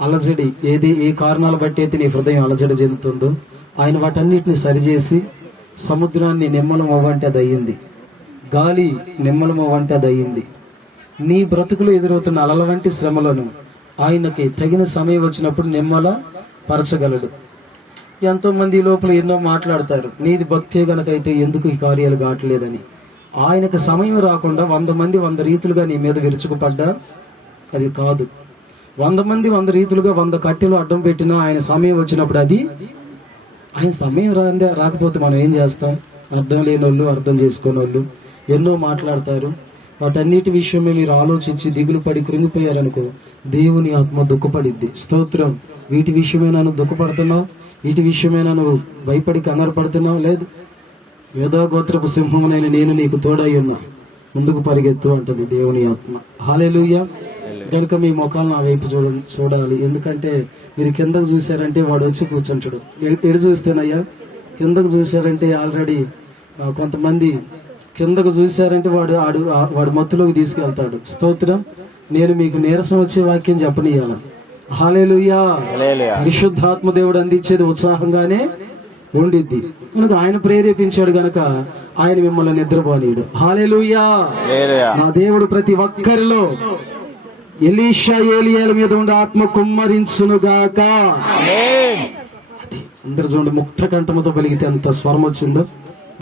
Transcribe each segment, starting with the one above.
అలజడి ఏ కారణాలు బట్టి అయితే నీ హృదయం అలజడి చెందుతుందో ఆయన వాటన్నిటిని సరిచేసి సముద్రాన్ని నిమ్మలం అవ్వంటే అది అయ్యింది, గాలి నిమ్మలం అవ్వంటే అది అయ్యింది. నీ బ్రతుకులు ఎదురవుతున్న అలల వంటి శ్రమలను ఆయనకి తగిన సమయం వచ్చినప్పుడు నిమ్మల పరచగలడు. ఎంతో మంది లోపల ఎన్నో మాట్లాడతారు, నీది భక్తే గనకైతే ఎందుకు ఈ కార్యాలు కావట్లేదని. ఆయనకు సమయం రాకుండా 100 మంది 100 రీతులుగా నీ మీద విరుచుకుపడ్డా అది కాదు. 100 మంది 100 రీతులుగా 100 కట్టెలు అడ్డం పెట్టినా ఆయన సమయం వచ్చినప్పుడు అది ఆయన సమయం రాకపోతే మనం ఏం చేస్తాం? అర్థం లేని వాళ్ళు, అర్థం చేసుకునే వాళ్ళు ఎన్నో మాట్లాడతారు. వాటన్నిటి విషయమే మీరు ఆలోచించి దిగులు పడి కృంగిపోయారనుకో, దేవుని ఆత్మ దుఃఖపడిద్ది. స్తోత్రం. వీటి విషయమైనా నువ్వు దుఃఖపడుతున్నావు, వీటి విషయమైనా నువ్వు భయపడి కంగారు పడుతున్నావు. లేదు, యోధాగోత్రపు సింహమునైన నేను నీకు తోడై ఉన్నా, ముందుకు పరిగెత్తు అంటది దేవుని ఆత్మ. హల్లెలూయా. కనుక మీ ముఖాలు నా వైపు చూడాలి. ఎందుకంటే మీరు కిందకు చూశారంటే వాడు వచ్చి కూర్చుంటాడు. ఎడు చూస్తేనయ్యా, కిందకు చూశారంటే ఆల్రెడీ కొంతమంది కిందకు చూశారంటే వాడు మత్తులోకి తీసుకెళ్తాడు. స్తోత్రం. నేను మీకు నీరసం వచ్చే వాక్యం చెప్పనియాల. హల్లెలూయా. పరిశుద్ధాత్మ దేవుడు అందించేది ఉత్సాహంగానే ఉండిద్ది. కనుక ఆయన ప్రేరేపించాడు గనక ఆయన మిమ్మల్ని నిద్రపోనీయుడు. హల్లెలూయా. నా దేవుడు ప్రతి ఒక్కరిలో ఎలీషా ఏలియాల మీద ఉండే ఆత్మ కుమ్మరించునుగాక. అది అందరు చూడండి, ముక్త కంఠముతో పలిగితే ఎంత స్వరం వచ్చిందో.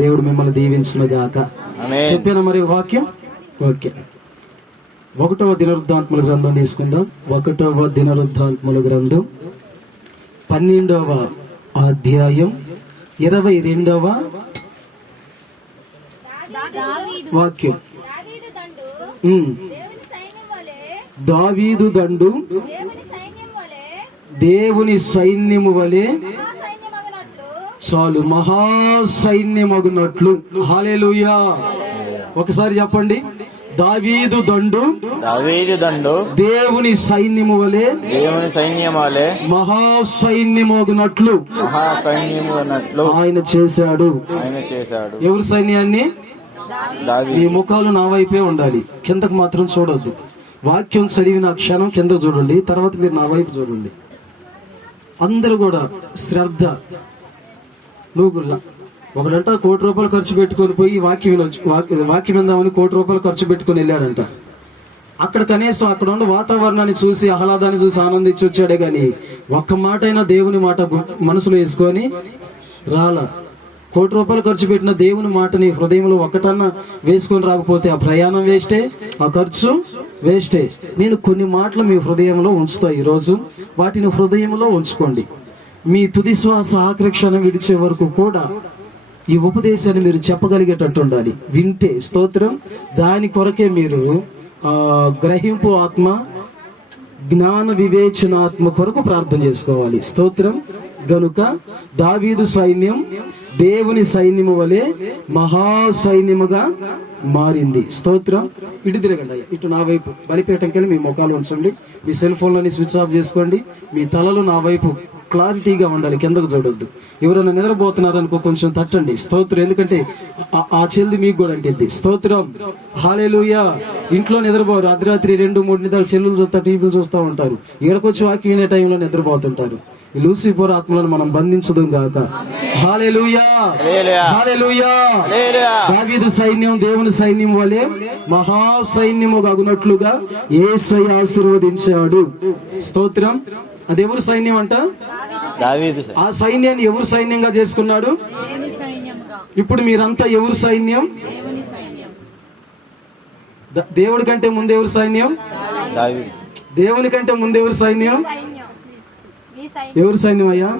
దేవుడు మిమ్మల్ని దీవించునుగాక. చెప్పాను మరి వాక్యం. ఓకే, 1వ దినవృత్తాంతముల గ్రంథం తీసుకుందాం. 1వ దినవృత్తాంతముల గ్రంథం 12వ అధ్యాయం 22వ వాక్యం. దావీదు దండు దేవుని సైన్యము వలె చాలు మహాసైన్యమగునట్లు. హల్లెలూయా. ఒకసారి చెప్పండి, దావీదు దండు దేవుని సైన్యము వలె మహాసైన్యమగునట్లు ఆయన చేశాడు. ఎవరి సైన్యాన్ని? ఈ ముఖాలు నా వైపే ఉండాలి, కిందకు మాత్రం చూడొద్దు. వాక్యం చదివిన క్షణం కింద చూడండి, తర్వాత మీరు నా వైపు చూడండి. అందరూ కూడా శ్రద్ధ. నువ్వు ఒకడంట ₹1,00,00,000 ఖర్చు పెట్టుకొని పోయి వాక్యం విందామని ₹1,00,00,000 ఖర్చు పెట్టుకొని వెళ్ళాడంట. అక్కడ కనీసం అక్కడ ఉన్న వాతావరణాన్ని చూసి ఆహ్లాదాన్ని చూసి ఆనందించి వచ్చాడే గాని ఒక్క మాట అయినా దేవుని మాట మనసులో వేసుకొని రాలా. ₹1,00,00,000 ఖర్చు పెట్టిన దేవుని మాటని హృదయంలో ఒక్కటన్నా వేసుకొని రాకపోతే ఆ ప్రయాణం వేస్టే, ఆ ఖర్చు వేస్టే. నేను కొన్ని మాటలు మీ హృదయంలో ఉంచుతా ఈరోజు, వాటిని హృదయంలో ఉంచుకోండి. మీ తుది శ్వాస ఆఖరి క్షణం విడిచే వరకు కూడా ఈ ఉపదేశాన్ని మీరు చెప్పగలిగేటట్టు ఉండాలి. వింటే స్తోత్రం. దాని కొరకే మీరు గ్రహింపు ఆత్మ, జ్ఞాన వివేచనాత్మ కొరకు ప్రార్థన చేసుకోవాలి. స్తోత్రం. గనుక దావీదు సైన్యం దేవుని సైన్యము వలె మహాసైన్యముగా మారింది. స్తోత్రం. ఇటు తిరగండి, ఇటు నా వైపు బలిపీఠంకెళ్ళి మీ ముఖాలు ఉంచండి. మీ సెల్ ఫోన్లని స్విచ్ ఆఫ్ చేసుకోండి. మీ తలలు నా వైపు క్లారిటీగా ఉండాలి, కిందకు చూడొద్దు. ఎవరైనా నిద్రపోతున్నారనుకో కొంచెం తట్టండి. స్తోత్రం. ఎందుకంటే ఆ చెల్ది మీకు కూడా అంటిద్ది. స్తోత్రం. హల్లెలూయా. ఇంట్లో నిద్రపోరు, అర్ధరాత్రి 2-3 దాకా సెల్లులు చూస్తా, టీవీలు చూస్తూ ఉంటారు. ఈడకొచ్చి వాక్యం వినే టైంలో నిద్రపోతుంటారు. ఈ లూసిఫర్ ఆత్మలను మనం బంధించదు గాక. హల్లెలూయా. హల్లెలూయా. దావీదు సైన్యం దేవుని సైన్యం వలె మహాసైన్యముగా అగునట్లుగా యేసయ్య ఆశీర్వదించాడు. స్తోత్రం. అది ఎవరు సైన్యం అంట? ఆ సైన్యాన్ని ఎవరు సైన్యంగా చేసుకున్నాడు? ఇప్పుడు మీరంతా ఎవరు సైన్యం? దేవుడి కంటే ముందు ఎవరు సైన్యం? దేవుని కంటే ముందు ఎవరు సైన్యం? ఎవరు సైన్యం అయ్యా?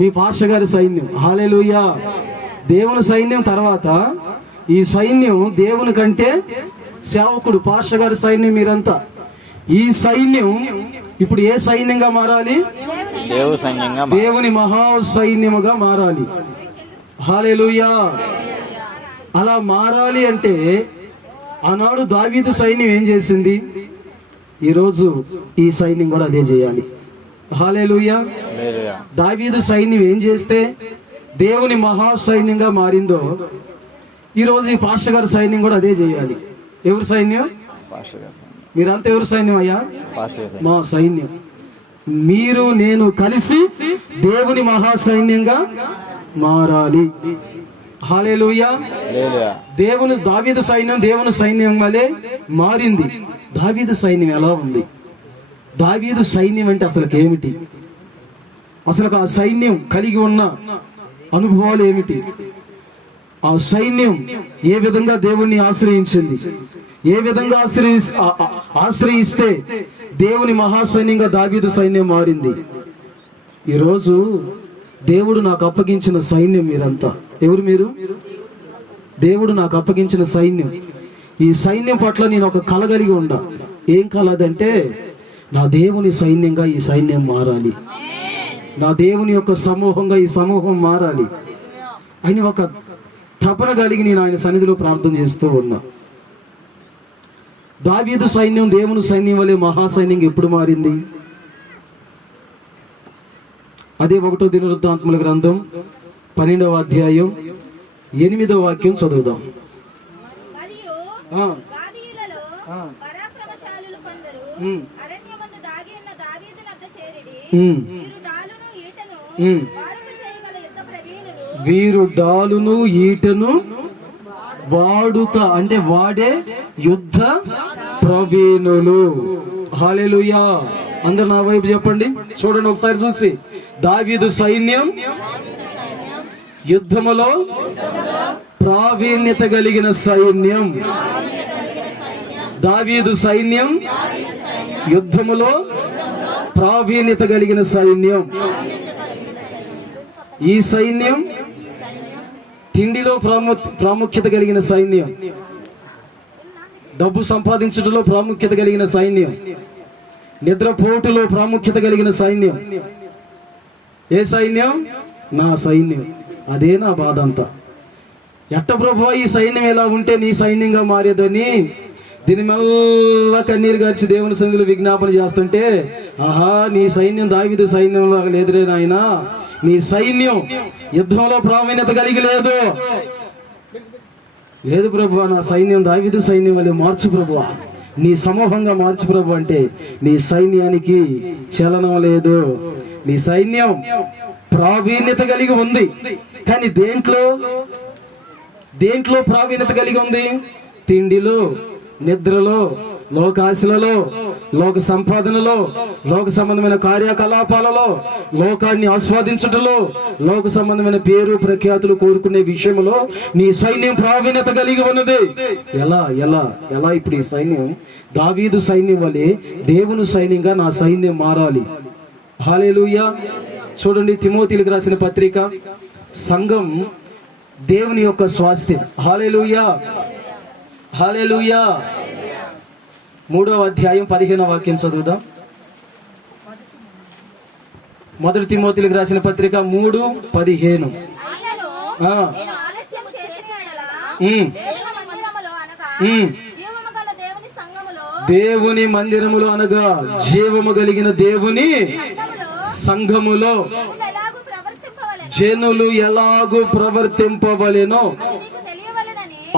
మీ పాస్టర్ గారి సైన్యం. హల్లెలూయా. దేవుని సైన్యం తర్వాత ఈ సైన్యం దేవుని కంటే సేవకుడు, పాస్టర్ గారి సైన్యం మీరంతా. ఈ సైన్యం ఇప్పుడు ఏ సైన్యంగా మారాలి? దేవుని మహాసైన్యముగా మారాలి. హల్లెలూయా. అలా మారాలి అంటే ఆనాడు దావీదు సైన్యం ఏం చేసింది, ఈరోజు ఈ సైన్యం కూడా అదే చేయాలి. హల్లెలూయా. దావీదు సైన్యం ఏం చేస్తే దేవుని మహాసైన్యంగా మారిందో ఈరోజు ఈ పాస్టర్ గారి సైన్యం కూడా అదే చేయాలి. ఎవరి సైన్యం? మీరంతా ఎవరు సైన్యం అయ్యా? మా సైన్యం. మీరు నేను కలిసి దేవుని మహాసైన్యంగా మారాలి. హల్లెలూయా. దేవుని దావీదు సైన్యం దేవుని సైన్యం వలె మారింది. దావీదు సైన్యం ఎలా ఉంది? దావీదు సైన్యం అంటే అసలు ఏమిటి? అసలు ఆ సైన్యం కలిగి ఉన్న అనుభవాలు ఏమిటి? ఆ సైన్యం ఏ విధంగా దేవుణ్ణి ఆశ్రయించింది? ఏ విధంగా ఆశ్రయిస్తే దేవుని మహాసైన్యంగా దావీదు సైన్యం మారింది? ఈరోజు దేవుడు నాకు అప్పగించిన సైన్యం మీరంతా. ఎవరు మీరు? దేవుడు నాకు అప్పగించిన సైన్యం. ఈ సైన్యం పట్ల నేను ఒక కల కలిగి ఉండా. ఏం కల అదంటే, నా దేవుని సైన్యంగా ఈ సైన్యం మారాలి, నా దేవుని యొక్క సమూహంగా ఈ సమూహం మారాలి అని ఒక తపన కలిగి నేను ఆయన సన్నిధిలో ప్రార్థన చేస్తూ ఉన్నా. దావీదు సైన్యం దేవుని సైన్యం వలె మహాసైన్యంగా ఎప్పుడు మారింది? అదే 1 దినవృత్తాంతముల గ్రంథం 12వ అధ్యాయం 8వ వాక్యం చదువుదాం. వీరు డాలును ఈటను వాడుక అంటే వాడే యుద్ధ ప్రవీణులు. హల్లెలూయా. అందరు నా వైపు చెప్పండి, చూడండి ఒకసారి చూసి. దావీదు సైన్యం యుద్ధములో ప్రావీణ్యత కలిగిన సైన్యం. దావీదు సైన్యం యుద్ధములో ప్రావీణ్యత కలిగిన సైన్యం. ఈ సైన్యం తిండిలో ప్రాముఖ్యత కలిగిన సైన్యం, డబ్బు సంపాదించడంలో ప్రాముఖ్యత కలిగిన సైన్యం, నిద్రపోటులో ప్రాముఖ్యత కలిగిన సైన్యం. ఏ సైన్యం? నా సైన్యం. అదే నా బాధ అంతా. ఎట్ట ప్రభువా ఈ సైన్యం ఎలా ఉంటే నీ సైన్యంగా మారేదని దీని మెల్ల కన్నీరు గార్చి దేవుని సన్నిధిలో విజ్ఞాపన చేస్తుంటే, ఆహా నీ సైన్యం దావీదు సైన్యంలో లేదురే నాయనా, నీ సైన్యం యుద్ధంలో ప్రావీణ్యత కలిగి లేదు. లేదు ప్రభువా, నా సైన్యం దావీదు సైన్యం వల్ల మార్చు ప్రభువా, నీ సమూహంగా మార్చు ప్రభు అంటే నీ సైన్యానికి చలనం లేదు. నీ సైన్యం ప్రావీణ్యత కలిగి ఉంది. కానీ దేంట్లో ప్రావీణ్యత కలిగి ఉంది? తిండిలో, నిద్రలో, లోకాశలలో, లోక సంపాదనలో, లోక సంబంధమైన కార్యకలాపాలలో, లోకాన్ని ఆస్వాదించుటలో, లోక సంబంధమైన పేరు ప్రఖ్యాతులు కోరుకునే విషయంలో నీ సైన్యం ప్రావీణ్యత కలిగి ఉన్నది. ఎలా ఇప్పుడు ఈ సైన్యం దావీదు సైన్యం వలె దేవుని సైన్యంగా నా సైన్యం మారాలి. హల్లెలూయా. చూడండి, తిమోతిలకు రాసిన పత్రిక, సంఘం దేవుని యొక్క స్వాస్థ్యం. హల్లెలూయా. హల్లెలూయా. 3వ అధ్యాయం 15వ వాక్యం చదువుదాం. 1 తిమోతిలకు రాసిన పత్రిక 3:15. దేవుని మందిరములో అనగా జీవము కలిగిన దేవుని సంఘములో జనులు ఎలాగూ ప్రవర్తింపవలెనో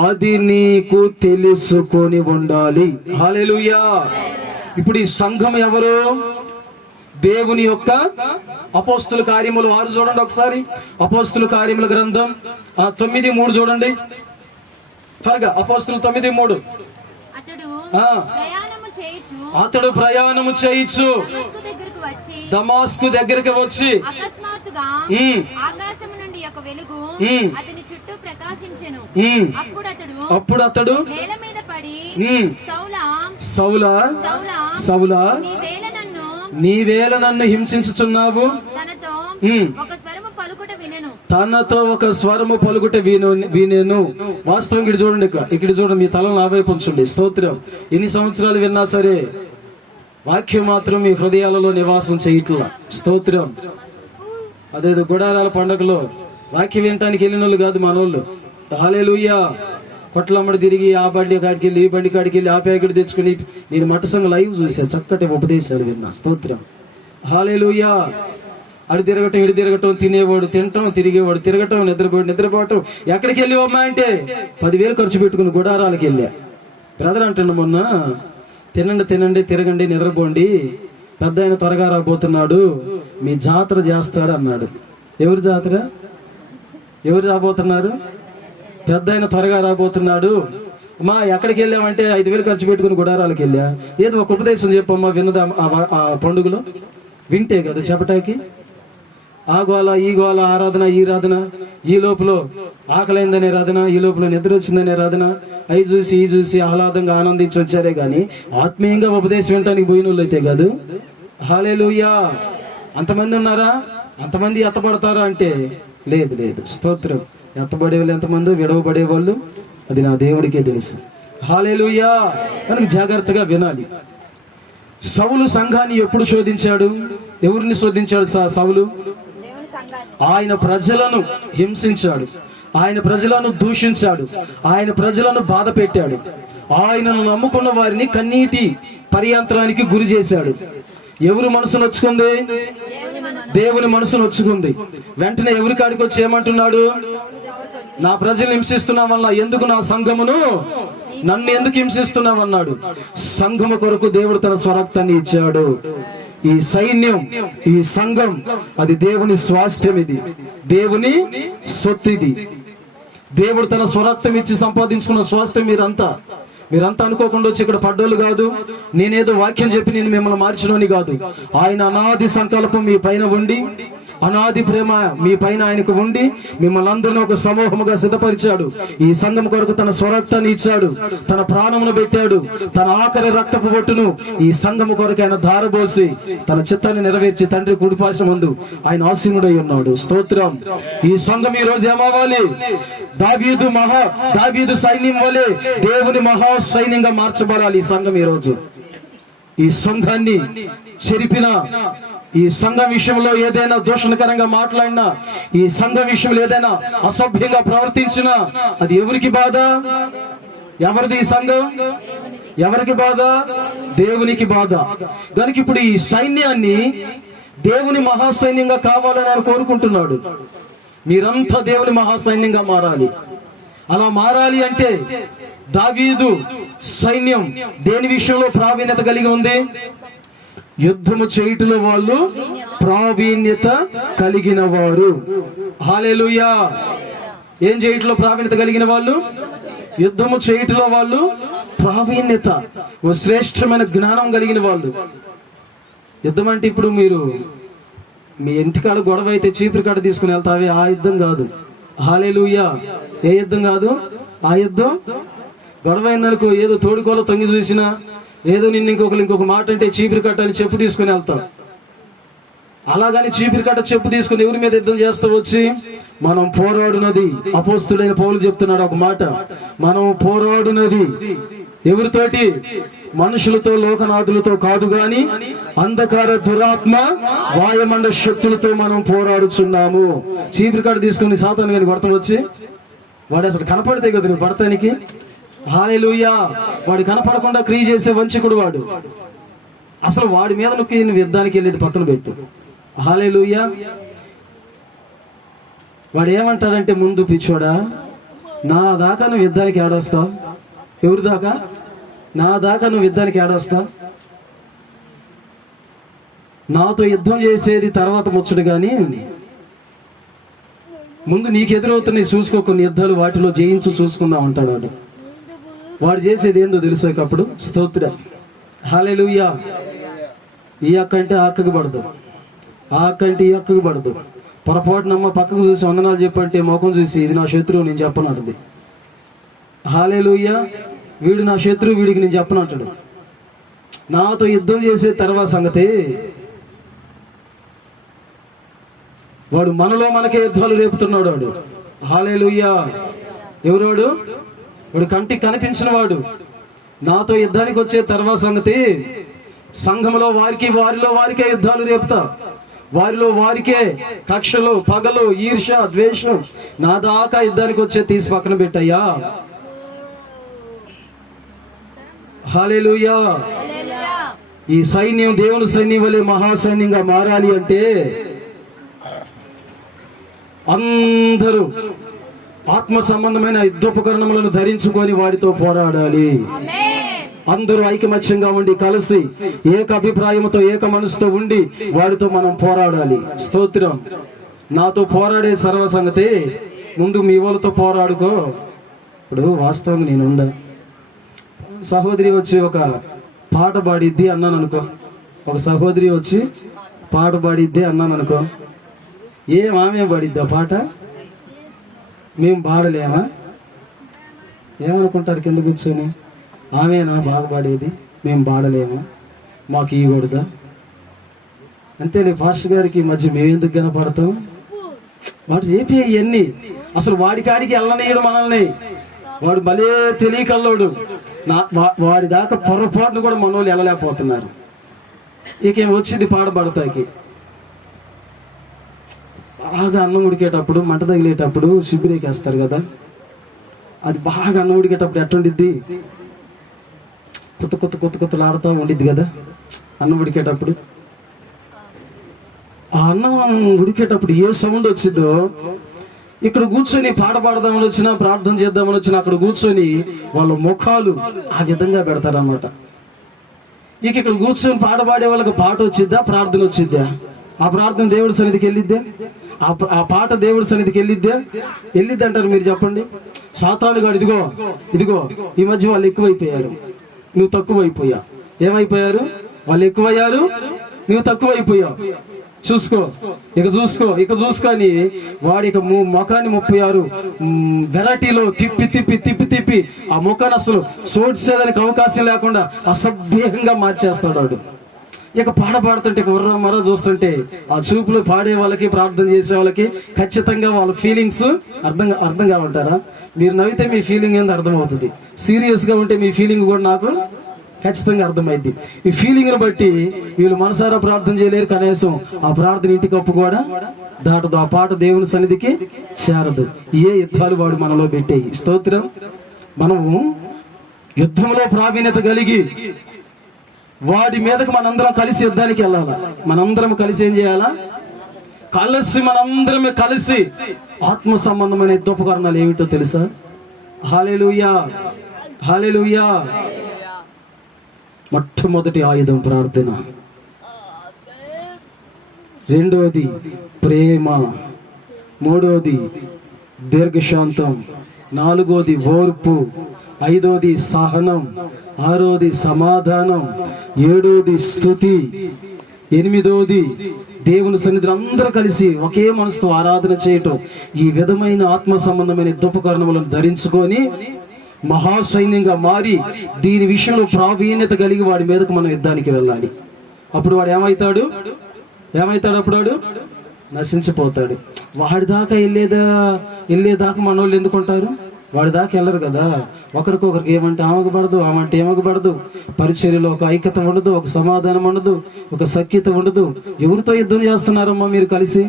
అది నీకు తెలుసుకొని ఉండాలి. హల్లెలూయా. ఇప్పుడు ఈ సంఘం ఎవరు? దేవుని యొక్క అపోస్తుల కార్యములు 6 చూడండి ఒకసారి. అపోస్తుల కార్యముల గ్రంథం 9:3 చూడండి. త్వరగా అపోస్తులు 9:3. అతడు ప్రయాణము చేయించు దమాస్కు దగ్గరికి వచ్చి ఆకాశము నుండి ఒక వెలుగు అతని చుట్టూ ప్రకాశించెను. అప్పుడు అతడు నేల మీద పడి సౌలా సౌలా నీవేళ నన్ను హింసించుచున్నావు, తనతో ఒక స్వరము పలుకుట వినేను. వాస్తవం ఇక్కడ చూడండి, ఇక్కడ చూడండి, మీ తల నా వైపు ఉంచండి. స్తోత్రం. ఎన్ని సంవత్సరాలు విన్నా సరే వాక్యం మాత్రం మీ హృదయాలలో నివాసం చేయట్లా. స్తోత్రం. అదేదో గుడారాల పండగలో వాక్యం వినటానికి వెళ్ళిన వాళ్ళు కాదు మనోళ్ళు. హల్లెలూయా. కొట్లమ్మడి తిరిగి ఆ బండి కాడికి వెళ్ళి ఈ బండి కాడికి వెళ్ళి ఆ ప్యాకెట్ తెచ్చుకుని నేను మొట్టసంగ లైవ్ చూశాను. చక్కటి ఉపదేశాలు విన్నా. స్తోత్రం. హల్లెలూయా. అడి తిరగటం ఇడి తిరగటం, తినేవాడు తినటం, తిరిగేవాడు తిరగటం, నిద్రపోవటం. ఎక్కడికి వెళ్ళివమ్మా అంటే 10,000 ఖర్చు పెట్టుకుని గుడారాలకు వెళ్ళా. బ్రదర్ అంటున్నా, మొన్న తినండి తినండి తిరగండి నిద్రపోండి, పెద్ద ఆయన త్వరగా రాబోతున్నాడు, మీ జాతర చేస్తాడు అన్నాడు. ఎవరు జాతర? ఎవరు రాబోతున్నారు? పెద్ద ఆయన త్వరగా రాబోతున్నాడు. అమ్మా ఎక్కడికి వెళ్ళామంటే 5,000 ఖర్చు పెట్టుకుని గుడారాలకు వెళ్ళా. ఏదో ఒక ఉపదేశం చెప్పమ్మా విన్నదా ఆ పండుగలో? వింటే కదా చెప్పటానికి. ఆ గోల ఈ గోల, ఆరాధన ఈ రాధన, ఈ లోపల ఆకలైందనే రాధన, ఈ లోపల నిద్ర వచ్చిందనే రాధన, అవి చూసి ఈ చూసి ఆహ్లాదంగా ఆనందించి వచ్చారే గాని ఆత్మీయంగా ఉపదేశం వినటానికి పోయిన వాళ్ళు అయితే కాదు. హల్లెలూయా. అంతమంది ఉన్నారా? అంతమంది ఎత్తబడతారా అంటే లేదు లేదు. స్తోత్రం. ఎత్తబడే వాళ్ళు ఎంతమంది, విడవబడే వాళ్ళు అది నా దేవుడికే తెలుసు. హల్లెలూయా. మనకి జాగ్రత్తగా వినాలి. సౌలు సంఘాన్ని ఎప్పుడు శోధించాడు? ఎవరిని శోధించాడు సౌలు? ఆయన ప్రజలను హింసించాడు, ఆయన ప్రజలను దూషించాడు, ఆయన ప్రజలను బాధ పెట్టాడు, ఆయనను నమ్ముకున్న వారిని కన్నీటి పర్యంతరానికి గురి చేశాడు. ఎవరు మనసు నొచ్చుకుంది? దేవుని మనసు నొచ్చుకుంది. వెంటనే ఎవరి కాడికి వచ్చి ఏమంటున్నాడు? నా ప్రజలు హింసిస్తున్నావు వల్ల ఎందుకు నా సంఘమును నన్ను ఎందుకు హింసిస్తున్నావన్నాడు. సంఘము కొరకు దేవుడు తన స్వరక్తాన్ని ఇచ్చాడు. ఈ సైన్యం, ఈ సంఘం అది దేవుని స్వాస్థ్యం, ఇది దేవుని సొత్తు, ఇది దేవుడు తన స్వరక్తం ఇచ్చి సంపాదించుకున్న స్వాస్థ్యం. మీరంతా అనుకోకుండా వచ్చి ఇక్కడ పడ్డోళ్ళు కాదు. నేనేదో వాక్యం చెప్పి నేను మిమ్మల్ని మార్చినోని కాదు. ఆయన అనాది సంకల్పం మీ పైన ఉండి, అనాది ప్రేమ మీ పైన ఆయనకు ఉండి మిమ్మల్ని అందరినీ ఒక సమూహముగా సిద్ధపరిచాడు. ఈ సంఘం కొరకు తన స్వరక్తాన్ని ఇచ్చాడు, తన ప్రాణమును పెట్టాడు, తన ఆఖరి రక్తపు బొట్టును ఈ సంఘము కొరకు ఆయన ధారబోసి తన చిత్తాన్ని నెరవేర్చి తండ్రి కుడిపాశం ముందు ఆయన ఆసీనుడై ఉన్నాడు. స్తోత్రం. ఈ సంఘం ఈ రోజు ఏమవ్వాలి? దావీదు సైన్యం వలె దేవుని మహా సైన్యంగా మార్చబడాలి ఈ సంఘం. ఈ రోజు ఈ సంఘాన్ని చెరిపిన, ఈ సంఘం విషయంలో ఏదైనా దూషణకరంగా మాట్లాడినా, ఈ సంఘం విషయంలో ఏదైనా అసభ్యంగా ప్రవర్తించినా అది ఎవరికి బాధ? ఎవరిది ఈ సంఘం? ఎవరికి బాధ? దేవునికి బాధ. కనుక ఇప్పుడు ఈ సైన్యాన్ని దేవుని మహాసైన్యంగా కావాలని ఆయన కోరుకుంటున్నాడు. మీరంతా దేవుని మహాసైన్యంగా మారాలి. అలా మారాలి అంటే దావీదు సైన్యం దేని విషయంలో ప్రావీణ్యత కలిగి ఉంది? యుద్ధము చేయుటలో వాళ్ళు ప్రావీణ్యత కలిగిన వారు. హల్లెలూయా. ఏం చేయుటలో ప్రావీణ్యత కలిగిన వాళ్ళు? యుద్ధము చేయుటలో వాళ్ళు ప్రావీణ్యత, ఓ శ్రేష్టమైన జ్ఞానం కలిగిన వాళ్ళు. యుద్ధం అంటే ఇప్పుడు మీరు మీ ఇంటికాడ గొడవ అయితే చీపురు కాడ తీసుకుని వెళ్తావే, ఆ యుద్ధం కాదు. హల్లెలూయా. ఏ యుద్ధం కాదు? ఆ యుద్ధం గొడవ అయిందనుకో, ఏదో తోడుకోలో తొంగి చూసినా, ఏదో నిన్ను ఇంకొక మాట అంటే చీపురు కట్ట అని చెప్పు తీసుకుని వెళ్తాం. అలాగని చీపురు కట్ట చెప్పు తీసుకుని ఎవరి మీద యుద్ధం చేస్తా వచ్చి మనం పోరాడునది, అపోస్తుడైన పౌలు చెప్తున్నాడు ఒక మాట, మనం పోరాడునది ఎవరితోటి? మనుషులతో, లోకనాథులతో కాదు గాని అంధకార దురాత్మ వాయుమండ శక్తులతో మనం పోరాడుచున్నాము. చీపురు కట్ట తీసుకుని సాతాను కానీ కొడతాం వచ్చి, వాడు అసలు కనపడితే కదా నువ్వు పడతానికి. హల్లెలూయా. వాడు కనపడకుండా క్రియ చేసే వంచకుడు వాడు. అసలు వాడి మీద నువ్వు యుద్ధానికి వెళ్ళేది పక్కన పెట్టు. హల్లెలూయా. వాడు ఏమంటాడంటే, ముందు పిచ్చోడా, నా దాకా నువ్వు యుద్ధానికి ఏడొస్తావు? ఎవరి దాకా? నా దాకా నువ్వు యుద్ధానికి ఏడొస్తావు? నాతో యుద్ధం చేసేది తర్వాత ముచ్చడు కానీ ముందు నీకు ఎదురవుతున్నాయి చూసుకో, కొన్ని యుద్ధాలు వాటిలో జయించు చూసుకుందాం అంటాడు వాడు. వాడు చేసేది ఏందో తెలిసాకప్పుడు స్తోత్ర. హల్లెలూయా. ఈ అక్క అంటే ఆ అక్కకి పడదు, ఆ అక్క అంటే ఈ అక్కకి పడదు. పొరపాటునమ్మ పక్కకు చూసి వందనాలు చెప్పంటే ముఖం చూసి ఇది నా శత్రువు నేను చెప్పనంటది. హల్లెలూయా. వీడు నా శత్రువు, వీడికి నేను చెప్పనంటాడు. నాతో యుద్ధం చేసే తర్వాత సంగతి వాడు మనలో మనకే యుద్ధాలు రేపుతున్నాడు వాడు. హల్లెలూయా. ఎవరు వాడు? వాడు కంటికి కనిపించిన వాడు. నాతో యుద్ధానికి వచ్చే తర్వాత సంగతి సంఘంలో వారిలో వారికే యుద్ధాలు రేపుతా, వారిలో వారికే కక్షలు, పగలు, ఈర్ష, ద్వేషం. నా దాకా యుద్ధానికి వచ్చే తీసి పక్కన పెట్టయ్యా. హల్లెలూయా. ఈ సైన్యం దేవుని సైన్యం వలె మహాసైన్యంగా మారాలి అంటే అందరూ ఆత్మ సంబంధమైన యుద్ధోపకరణములను ధరించుకొని వాడితో పోరాడాలి. అందరూ ఐకమత్యంగా ఉండి కలిసి ఏక అభిప్రాయంతో ఏక మనసుతో ఉండి వాడితో మనం పోరాడాలి. స్తోత్రం. నాతో పోరాడే సర్వ సంగతి ముందు మీ వాళ్ళతో పోరాడుకో. ఇప్పుడు వాస్తవంగా నేను ఉండ సహోదరి వచ్చి ఒక పాట పాడిద్ది అన్నాను అనుకో, ఒక సహోదరి వచ్చి పాట పాడిద్ది అన్నాను అనుకో, ఆమె పాడిద్ది ఆ పాట, మేము పాడలేమా? ఏమనుకుంటారు కింద కూర్చొని? ఆమెనా బాగా పాడేది, మేము పాడలేమా, మాకు ఇవ్వకూడదా? అంతేలే పాస్టర్ గారికి ఈ మధ్య మేము ఎందుకు కనపడతాం? వాడు చెప్పి ఇవన్నీ అసలు వాడికాడికి వెళ్ళనీయడు మనల్ని. వాడు భలే తెలియకల్లోడు. వాడి దాకా పొరపాటును కూడా మనోళ్ళు వెళ్ళలేకపోతున్నారు. ఇకేం వచ్చింది పాడబడతాకి. బాగా అన్నం ఉడికేటప్పుడు మంట తగిలేటప్పుడు సిబ్బిరేకేస్తారు కదా, అది బాగా అన్నం ఉడికేటప్పుడు ఎట్టుండిద్ది? కొత్త కొత్త కొత్త కొత్తలాడుతూ ఉండిద్ది కదా అన్నం ఉడికేటప్పుడు. ఆ అన్నం ఉడికేటప్పుడు ఏ సౌండ్ వచ్చిందో ఇక్కడ కూర్చొని పాట పాడదామని వచ్చినా ప్రార్థన చేద్దామని వచ్చినా అక్కడ కూర్చొని వాళ్ళ ముఖాలు ఆ విధంగా పెడతారన్నమాట. ఇక్కడ కూర్చొని పాట పాడే వాళ్ళకి పాట వచ్చిద్దా, ప్రార్థన వచ్చిద్దా? ఆ ప్రార్థన దేవుడి సన్నిధికి వెళ్ళిద్దే? ఆ పాట దేవుడి సన్నిధికి వెళ్ళిద్ది అంటారు మీరు చెప్పండి? సాతానుగాడు ఇదిగో ఇదిగో ఈ మధ్య వాళ్ళు ఎక్కువైపోయారు, నువ్వు తక్కువైపోయా. ఏమైపోయారు? వాళ్ళు ఎక్కువయ్యారు, నువ్వు తక్కువైపోయావు. చూసుకో ఇక చూసుకో అని వాడి ముఖాన్ని 36 వెరైటీలో తిప్పి తిప్పి తిప్పి తిప్పి ఆ ముఖాన్ని అసలు చోడ్చేదానికి అవకాశం లేకుండా అసభ్యంగా మార్చేస్తాడు వాడు. ఇక పాడుతుంటే ఉర్రా మరో చూస్తుంటే ఆ చూపులు పాడే వాళ్ళకి ప్రార్థన చేసే వాళ్ళకి ఖచ్చితంగా వాళ్ళ ఫీలింగ్స్ అర్థం కావంటారా? మీరు నవ్వితే మీ ఫీలింగ్ ఏందో అర్థమవుతుంది, సీరియస్గా ఉంటే మీ ఫీలింగ్ కూడా నాకు ఖచ్చితంగా అర్థమైంది. ఈ ఫీలింగ్ని బట్టి వీళ్ళు మనసారా ప్రార్థన చేయలేరు, కనీసం ఆ ప్రార్థన ఇంటి కప్పు కూడా దాటదు, ఆ పాట దేవుని సన్నిధికి చేరదు. ఏ యుద్ధాలు వాడు మనలో పెట్టేయి. స్తోత్రం. మనము యుద్ధంలో ప్రావీణ్యత కలిగి వాడి మీదకు మనందరం కలిసి యుద్ధానికి వెళ్ళాలా. మనందరం కలిసి ఏం చేయాలా? మనందరమే కలిసి ఆత్మ సంబంధమైన యుద్ధోపకరణాలు ఏమిటో తెలుసా? హల్లెలూయా, హల్లెలూయా. మొట్టమొదటి ఆయుధం ప్రార్థన, రెండోది ప్రేమ, మూడోది దీర్ఘశాంతం, నాలుగోది ఓర్పు, ఐదోది సహనం, ఆరోది సమాధానం, ఏడోది స్తుతి, ఎనిమిదోది దేవుని సన్నిధిలో అందరూ కలిసి ఒకే మనసుతో ఆరాధన చేయటం. ఈ విధమైన ఆత్మ సంబంధమైన యుద్ధోపకరణములను ధరించుకొని మహాసైన్యంగా మారి దీని విషయంలో ప్రావీణ్యత కలిగి వాడి మీదకు మనం యుద్ధానికి వెళ్ళాలి. అప్పుడు వాడు ఏమవుతాడు? అప్పుడు వాడు నశించిపోతాడు. వాడి దాకా వెళ్ళేదాకా మన వాళ్ళు ఎందుకుంటారు? వాడి దాకా వెళ్ళరు కదా. ఒకరికొకరికి ఏమంటే ఆమగబడదు, ఆమంటే ఏమగబడదు, పరిచర్యలో ఒక ఐక్యత ఉండదు, ఒక సమాధానం ఉండదు, ఒక సఖ్యత ఉండదు. ఎవరితో యుద్ధం చేస్తున్నారమ్మా మీరు కలిసి?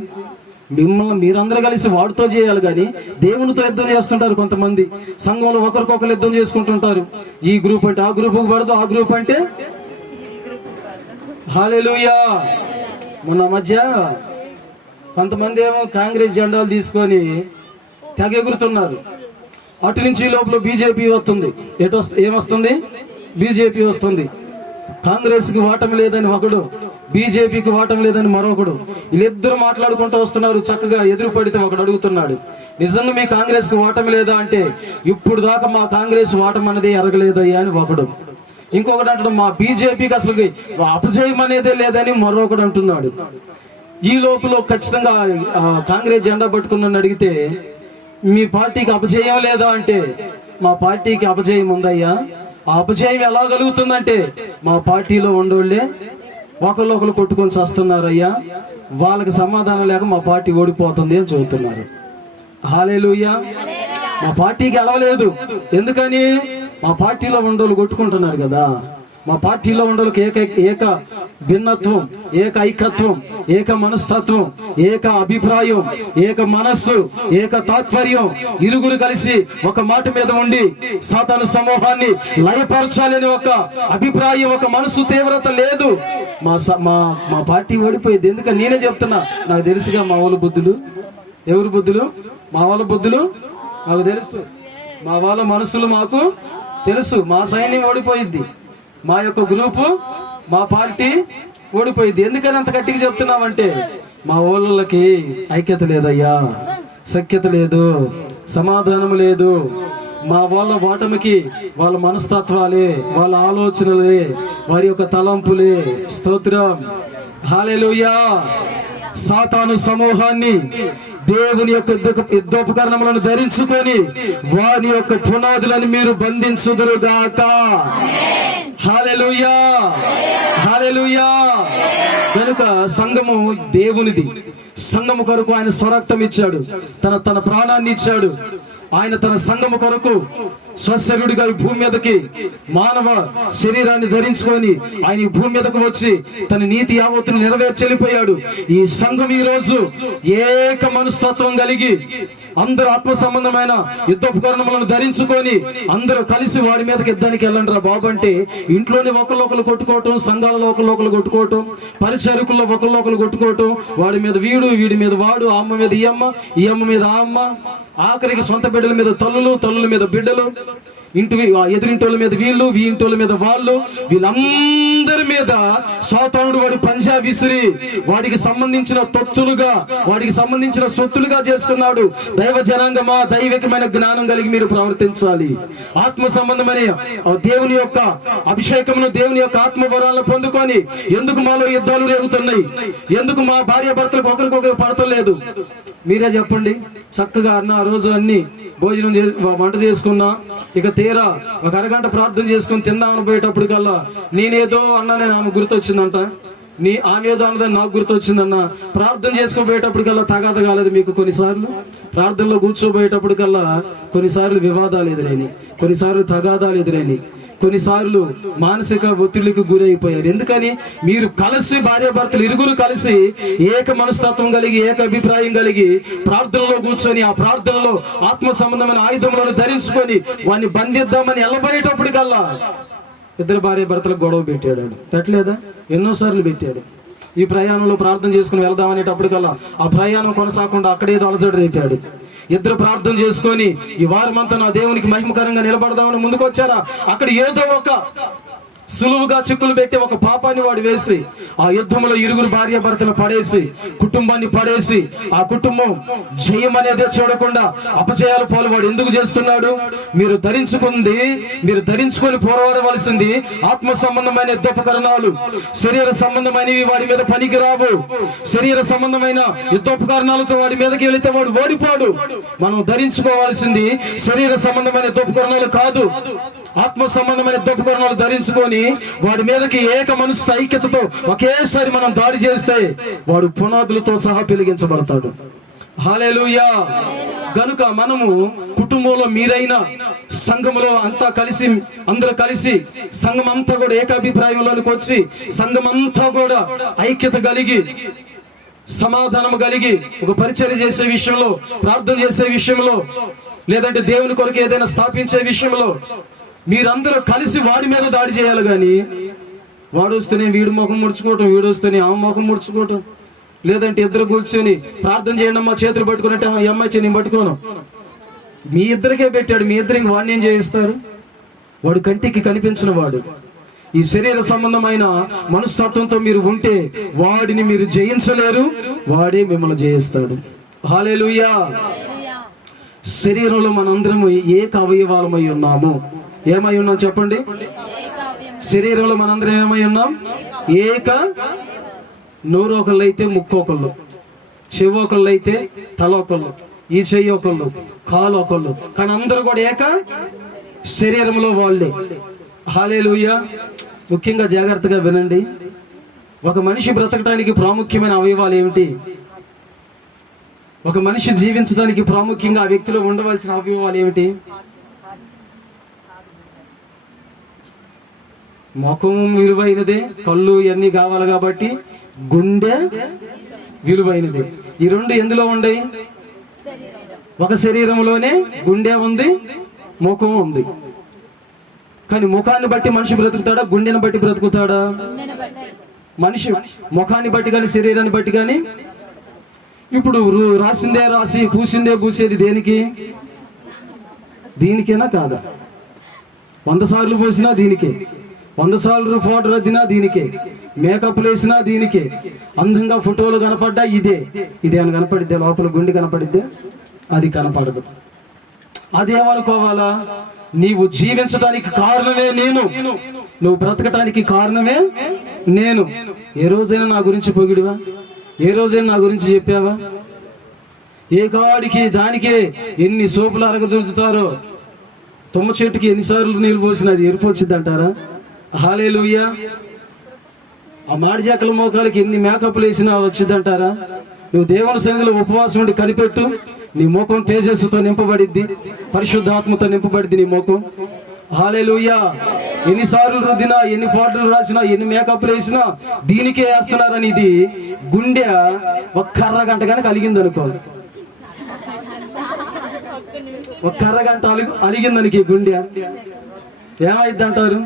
మీరందరూ కలిసి వాడితో చేయాలి కానీ దేవునితో యుద్ధం చేస్తుంటారు కొంతమంది. సంఘంలో ఒకరికొకరు యుద్ధం చేసుకుంటుంటారు. ఈ గ్రూప్ అంటే ఆ గ్రూపుకు పడదు, ఆ గ్రూప్ అంటే హల్లెలూయా. మొన్న మధ్య కొంతమంది ఏమో కాంగ్రెస్ జెండాలు తీసుకొని తెగ ఎగురుతున్నారు. అటు నుంచి లోపల బీజేపీ వస్తుంది. ఏమొస్తుంది? బీజేపీ వస్తుంది. కాంగ్రెస్కి ఓటమి లేదని ఒకడు, బీజేపీకి ఓటమి లేదని మరొకడు. వీళ్ళిద్దరు మాట్లాడుకుంటూ వస్తున్నారు. చక్కగా ఎదురు పడితే ఒకడు అడుగుతున్నాడు, నిజంగా మీ కాంగ్రెస్కి ఓటమి లేదా అంటే, ఇప్పుడు దాకా మా కాంగ్రెస్ ఓటమి అనేది ఎరగలేదయ్యా అని ఒకడు. ఇంకొకటి అంటాడు, మా బీజేపీకి అసలు అపజయం అనేదే లేదని మరొకడు అంటున్నాడు. ఈ లోపల ఖచ్చితంగా కాంగ్రెస్ జెండా పట్టుకున్న అడిగితే, మీ పార్టీకి అపజయం లేదా అంటే, మా పార్టీకి అపజయం ఉందయ్యా. ఆ అపజయం ఎలా కలుగుతుందంటే, మా పార్టీలో ఉండోళ్ళే ఒకళ్ళు కొట్టుకొని చస్తున్నారయ్యా, వాళ్ళకి సమాధానం లేక మా పార్టీ ఓడిపోతుంది అని చెబుతున్నారు. హల్లెలూయా. మా పార్టీకి గెలవలేదు. ఎందుకని? మా పార్టీలో ఉండోళ్ళు కొట్టుకుంటున్నారు కదా. మా పార్టీలో ఉండోళ్ళకి ఏక భిన్నత్వం, ఏక ఐకత్వం, ఏక మనస్తత్వం, ఏక అభిప్రాయం, ఏక మనస్సు, ఏక తాత్పర్యం, ఇరుగురు కలిసి ఒక మాట మీద ఉండి సాతాను సమూహాన్ని లయపరచాలని ఒక అభిప్రాయం, ఒక మనస్సు తీవ్రత లేదు. మా పార్టీ ఓడిపోయింది. ఎందుకని? నేనే చెప్తున్నా, నాకు తెలుసుగా మా వాళ్ళ బుద్ధులు. ఎవరు బుద్ధులు? మా వాళ్ళ బుద్ధులు నాకు తెలుసు. మా వాళ్ళ మనసులు మాకు తెలుసు. మా సైన్యం ఓడిపోయిద్ది. మా యొక్క గ్రూపు, మా పార్టీ ఓడిపోయింది. ఎందుకని అంత గట్టిగా చెప్తున్నావంటే, మా ఊళ్ళకి ఐక్యత లేదయ్యా, సఖ్యత లేదు, సమాధానం లేదు. మా వాళ్ళ ఓటమికి వాళ్ళ మనస్తత్వాలే, వాళ్ళ ఆలోచనలే, వారి యొక్క తలంపులే. స్తోత్రం, హల్లెలూయా. సాతాను సమూహాన్ని దేవుని యొక్క యుద్ధోపకరణములను ధరించుకొని వారి యొక్క పునాదులను మీరు బంధించుదురుగాక. హల్లెలూయా, హల్లెలూయా. కనుక సంఘము దేవునిది. సంఘము కొరకు ఆయన స్వరక్తం ఇచ్చాడు, తన ప్రాణాన్ని ఇచ్చాడు. ఆయన తన సంఘము కొరకు స్వశరీరుడిగా ఈ భూమి మీదకి మానవ శరీరాన్ని ధరించుకొని ఆయన ఈ భూమి మీదకు వచ్చి తన నీతి యావత్తును నెరవేర్చెళ్ళిపోయాడు. ఈ సంఘం ఈ రోజు ఏక మనస్తత్వం కలిగి అందరూ ఆత్మ సంబంధమైన యుద్ధోపకరణములను ధరించుకొని అందరూ కలిసి వాడి మీదకి యుద్ధానికి వెళ్ళండి రా బాబు అంటే, ఇంట్లోనే ఒకళ్ళొకరు కొట్టుకోవటం, సంఘాలలో ఒకళ్ళొకరు కొట్టుకోవటం, పరిచారకుల్లో ఒకళ్ళొకరు కొట్టుకోవటం, వాడి మీద వీడి మీద వాడు, ఆ అమ్మ మీద ఈ అమ్మ మీద ఆ అమ్మ, ఆఖరికి సొంత బిడ్డల మీద తల్లుల మీద బిడ్డలు, ఎదురింటోళ్ళ మీద వీళ్ళు, ఇంటోళ్ళ మీద వాళ్ళు, వీళ్ళందరి మీద సాతానుడు వాడి పంజా విసిరి వాడికి సంబంధించిన తొత్తులుగా, వాడికి సంబంధించిన సొత్తులుగా చేసుకున్నాడు. దైవ జనాంగమా, దైవికమైన జ్ఞానం కలిగి మీరు ప్రవర్తించాలి. ఆత్మ సంబంధమైన దేవుని యొక్క అభిషేకమును, దేవుని యొక్క ఆత్మ వరాలను పొందుకొని, ఎందుకు మాలో యుద్ధాలు రేగుతున్నాయి, ఎందుకు మా భార్య భర్తలకు ఒకరికొకరు పడతలేదు? మీరే చెప్పండి. చక్కగా ఆ రోజు అన్ని భోజనం వంట చేసుకున్నా, ఇక తీరా ఒక అరగంట ప్రార్థన చేసుకుని తిందామని పోయేటప్పుడు కల్లా నేనేదో అన్నా, ఆమె గుర్తొచ్చిందంట, ఆమె ఏదో అన్నదని నాకు గుర్తొచ్చిందన్న. ప్రార్థన చేసుకోబోయేటప్పుడు కల్లా తగాద కాలేదు మీకు? కొన్నిసార్లు ప్రార్థనలో కూర్చోబోయేటప్పుడు కల్లా కొన్నిసార్లు వివాదాలు ఎదురైనాయి, కొన్నిసార్లు తగాదాలు ఎదురైనాయి, కొన్నిసార్లు మానసిక ఒత్తిడికి గురైపోయారు. ఎందుకని? మీరు కలిసి, భార్యాభర్తలు ఇరుగురు కలిసి ఏక మనస్తత్వం కలిగి, ఏక అభిప్రాయం కలిగి ప్రార్థనలో కూర్చొని, ఆ ప్రార్థనలో ఆత్మ సంబంధమైన ఆయుధములను ధరించుకొని వాడిని బంధిద్దామని వెళ్ళబోయేటప్పుడు కల్లా ఇద్దరు భార్యాభర్తలకు గొడవ పెట్టాడు. పెట్టలేదా? ఎన్నోసార్లు పెట్టాడు. ఈ ప్రయాణంలో ప్రార్థన చేసుకుని వెళ్దామనేటప్పటికల్లా ఆ ప్రయాణం కొనసాగకుండా అక్కడేదో అలసట తెప్పాడు. ఇద్దరు ప్రార్థన చేసుకొని ఈ వారమంతా నా దేవునికి మహిమకరంగా నిలబడదామని ముందుకు వచ్చారా, అక్కడ ఏదో ఒక సులువుగా చిక్కులు పెట్టి ఒక పాపాన్ని వాడు వేసి ఆ యుద్ధంలో ఇరుగురు భార్య భర్తలు పడేసి, కుటుంబాన్ని పడేసి, ఆ కుటుంబం జయం అనేది చూడకుండా అపజయాలు పాలు వాడు ఎందుకు చేస్తున్నాడు? మీరు ధరించుకొని పోరాడవలసింది ఆత్మ సంబంధమైన యుద్ధోపకరణాలు. శరీర సంబంధమైనవి వాడి మీద పనికి రావు. శరీర సంబంధమైన యుద్ధోపకరణాలతో వాడి మీదకి వెళితే వాడు ఓడిపోడు. మనం ధరించుకోవాల్సింది శరీర సంబంధమైన యుద్ధోపకరణాలు కాదు, ఆత్మ సంబంధమైన యుద్ధోపకరణాలు ధరించుకొని వాడి మీదకి ఏక మనసు ఐక్యతతో ఒకేసారి మనం దాడి చేస్తే వాడు పునాదులతో సహా పెరిగించబడతాడు. హల్లెలూయా. గనుక మనము కుటుంబంలో మీరైనా సంఘములో అంతా కలిసి, అందరూ కలిసి సంఘం అంతా కూడా ఏకాభిప్రాయంలోనికి వచ్చి సంఘం అంతా కూడా ఐక్యత కలిగి, సమాధానం కలిగి, ఒక పరిచర్య చేసే విషయంలో, ప్రార్థన చేసే విషయంలో, లేదంటే దేవుని కొరకు ఏదైనా స్థాపించే విషయంలో మీరందరూ కలిసి వాడి మీద దాడి చేయాలి. కానీ వాడు వస్తేనే వీడు ముఖం ముడుచుకోవటం, వీడు వస్తేనే ఆ ముఖం ముడుచుకోవటం, లేదంటే ఇద్దరు కూర్చొని ప్రార్థన చేయండి అమ్మా చేతులు పట్టుకున్నట్టు ఈ అమ్మాయి నేను పట్టుకోను, మీ ఇద్దరికే పెట్టాడు, మీ ఇద్దరికి వాడిని ఏం చేయిస్తారు? వాడు కంటికి కనిపించిన వాడు. ఈ శరీర సంబంధమైన మనస్తత్వంతో మీరు ఉంటే వాడిని మీరు జయించలేరు, వాడే మిమ్మల్ని జయిస్తాడు. హల్లెలూయా. శరీరంలో మనందరము ఏక అవయవాలమై ఉన్నాము. ఏమై ఉన్నాం చెప్పండి? శరీరంలో మనందరం ఏమై ఉన్నాం? ఏక. నోరు ఒకళ్ళు అయితే ముక్కు ఒకళ్ళు, చెవి ఒకళ్ళు అయితే తల ఒకళ్ళు, ఈ చెయ్యి ఒకళ్ళు, కాలు ఒకళ్ళు, కానీ అందరూ కూడా ఏక శరీరంలో వాళ్ళే. హల్లెలూయా. ముఖ్యంగా జాగ్రత్తగా వినండి. ఒక మనిషి బ్రతకడానికి ప్రాముఖ్యమైన అవయవాలు ఏమిటి? ఒక మనిషి జీవించడానికి ప్రాముఖ్యంగా ఆ వ్యక్తిలో ఉండవలసిన అవయవాలు ఏమిటి? ముఖం విలువైనదే, కళ్ళు ఇవన్నీ కావాలి కాబట్టి గుండె విలువైనది. ఈ రెండు ఎందులో ఉన్నాయి? ఒక శరీరంలోనే గుండె ఉంది, ముఖం ఉంది. కానీ ముఖాన్ని బట్టి మనిషి బ్రతుకుతాడా, గుండెని బట్టి బ్రతుకుతాడా? మనిషి ముఖాన్ని బట్టి కానీ శరీరాన్ని బట్టి కానీ. ఇప్పుడు రాసిందే రాసి పూసిందే పూసేది దేనికి? దీనికేనా కాదా? 100 సార్లు పూసినా దీనికే. 100 సార్లు పౌడర్ రద్దినా దీనికే, మేకప్లు వేసినా దీనికే, అందంగా ఫోటోలు కనపడ్డా ఇదే అని కనపడిద్దే, లోపల గుండె కనపడిద్దే, అది కనపడదు. అదేమనుకోవాలా, నీవు జీవించడానికి కారణమే నేను, నువ్వు బ్రతకటానికి కారణమే నేను. ఏ రోజైనా నా గురించి పొగిడివా? ఏ రోజైనా నా గురించి చెప్పావా? ఏ కాడికి దానికే ఎన్ని సోపులు అరగదొరుకుతారో, తుమ్మ చెట్టుకి ఎన్నిసార్లు నీళ్ళు పోసినా అది ఎరుపు వచ్చింది అంటారా? హల్లెలూయా. ఆ మాడిజాకల మోకాలకి ఎన్ని మేకప్లు వేసినా వచ్చిందంటారా? నువ్వు దేవుని సన్నిధిలో ఉపవాసం ఉండి కనిపెట్టు, నీ ముఖం తేజస్సుతో నింపబడిద్ది, పరిశుద్ధాత్మతో నింపబడిద్ది నీ ముఖం. హల్లెలూయా. ఎన్నిసార్లు రుద్దినా, ఎన్ని పాటలు రాసినా, ఎన్ని మేకప్లు వేసినా దీనికే వేస్తున్నారని ఇది గుండె ఒక్క అరగంట కానీ కలిగింది అనుకో, ఒక్క అరగంట అలిగిందనికి గుండె ఏమైద్ది అంటారు?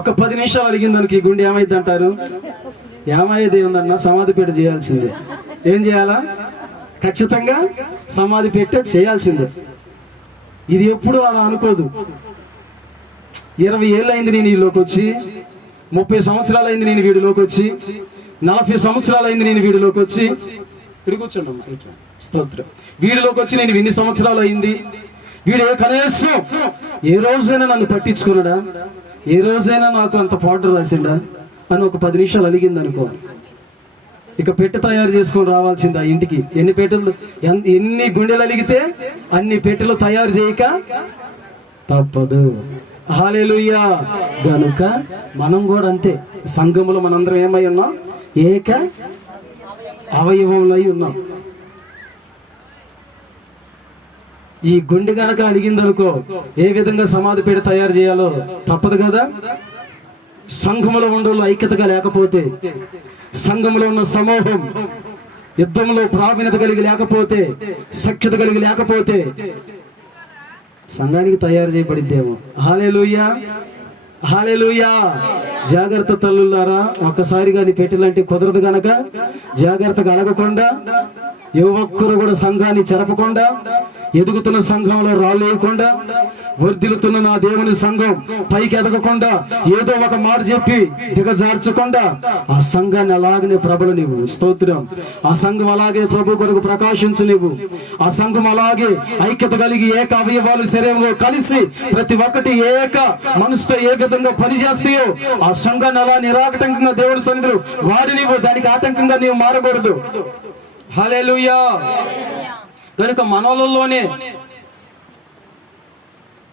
ఒక 10 నిమిషాలు అలిగిందనికి గుండె ఏమైద్ది అంటారు? ఏమయ్యేది ఉందన్నా, సమాధి పెట్ట చేయాల్సిందే. ఏం చేయాలా? ఖచ్చితంగా సమాధి పెట్టే చేయాల్సిందే. ఇది ఎప్పుడు అలా అనుకోదు. 20 ఏళ్ళు అయింది నేను వీడిలోకి వచ్చి, 30 సంవత్సరాలు అయింది నేను వీడిలోకి వచ్చి, 40 సంవత్సరాలు అయింది నేను వీడిలోకి వచ్చి, ఇక్కడ కూర్చోండి స్తోత్రం, వీడిలోకి వచ్చి నేను ఇన్ని సంవత్సరాలు అయింది. వీడు కనీసం ఏ రోజైనా నన్ను పట్టించుకున్నాడా? ఏ రోజైనా నాకు అంత పౌడర్ రాసిండా అని ఒక 10 నిమిషాలు అలిగింది అనుకో, ఇక పెట్టె తయారు చేసుకొని రావాల్సింది ఆ ఇంటికి. ఎన్ని గుండెలు అలిగితే అన్ని పెట్టెలు తయారు చేయక తప్పదు. హల్లెలూయా. గనుక మనం కూడా అంతే, సంఘములో మనందరం ఏమై ఉన్నాం? ఏక అవయవములై ఉన్నాం. ఈ గుండె గనక అలిగిందనుకో, ఏ విధంగా సమాధి పెట్టి తయారు చేయాలో తప్పదు కదా. సంఘములో ఉండోళ్ళు ఐక్యతగా లేకపోతే, సంఘములో ఉన్న సమూహం యుద్ధంలో ప్రావీణ్యత కలిగి లేకపోతే, సఖ్యత కలిగి లేకపోతే సంఘానికి తయారు చేయబడిద్దేమో. హల్లెలూయా. హల్లెలూయా. జాగ్రత్త తల్లులారా, ఒక్కసారిగా నీ పెట్టెలంటే కుదరదు గనక జాగ్రత్తగా అడగకుండా, ఏ ఒక్కరు కూడా సంఘాన్ని చెరపకుండా, ఎదుగుతున్న సంఘంలో రాళ్ళు వేయకుండా, వర్ధిల్లుతున్న నా దేవుని సంఘం పైకి ఎదగకుండా, ఏదో ఒక మాట చెప్పి దిగజార్చకుండా ఆ సంఘాన్ని అలాగనే ప్రభులు నీవు. స్తోత్రం. ఆ సంఘం అలాగే ప్రభు కొరకు ప్రకాశించు నీవు. ఆ సంఘం అలాగే ఐక్యత కలిగి ఏక అవయవాలు శరీరంలో కలిసి ప్రతి ఒక్కటి ఏక మనసుతో ఏ విధంగా పనిచేస్తాయో ఆ సంఘాన్ని అలా నిరాటంకంగా దేవుని సన్నిధిలో వాడి నీవు, దానికి ఆటంకంగా నీవు మారకూడదు. హల్లెలూయా. కనుక మనలోనే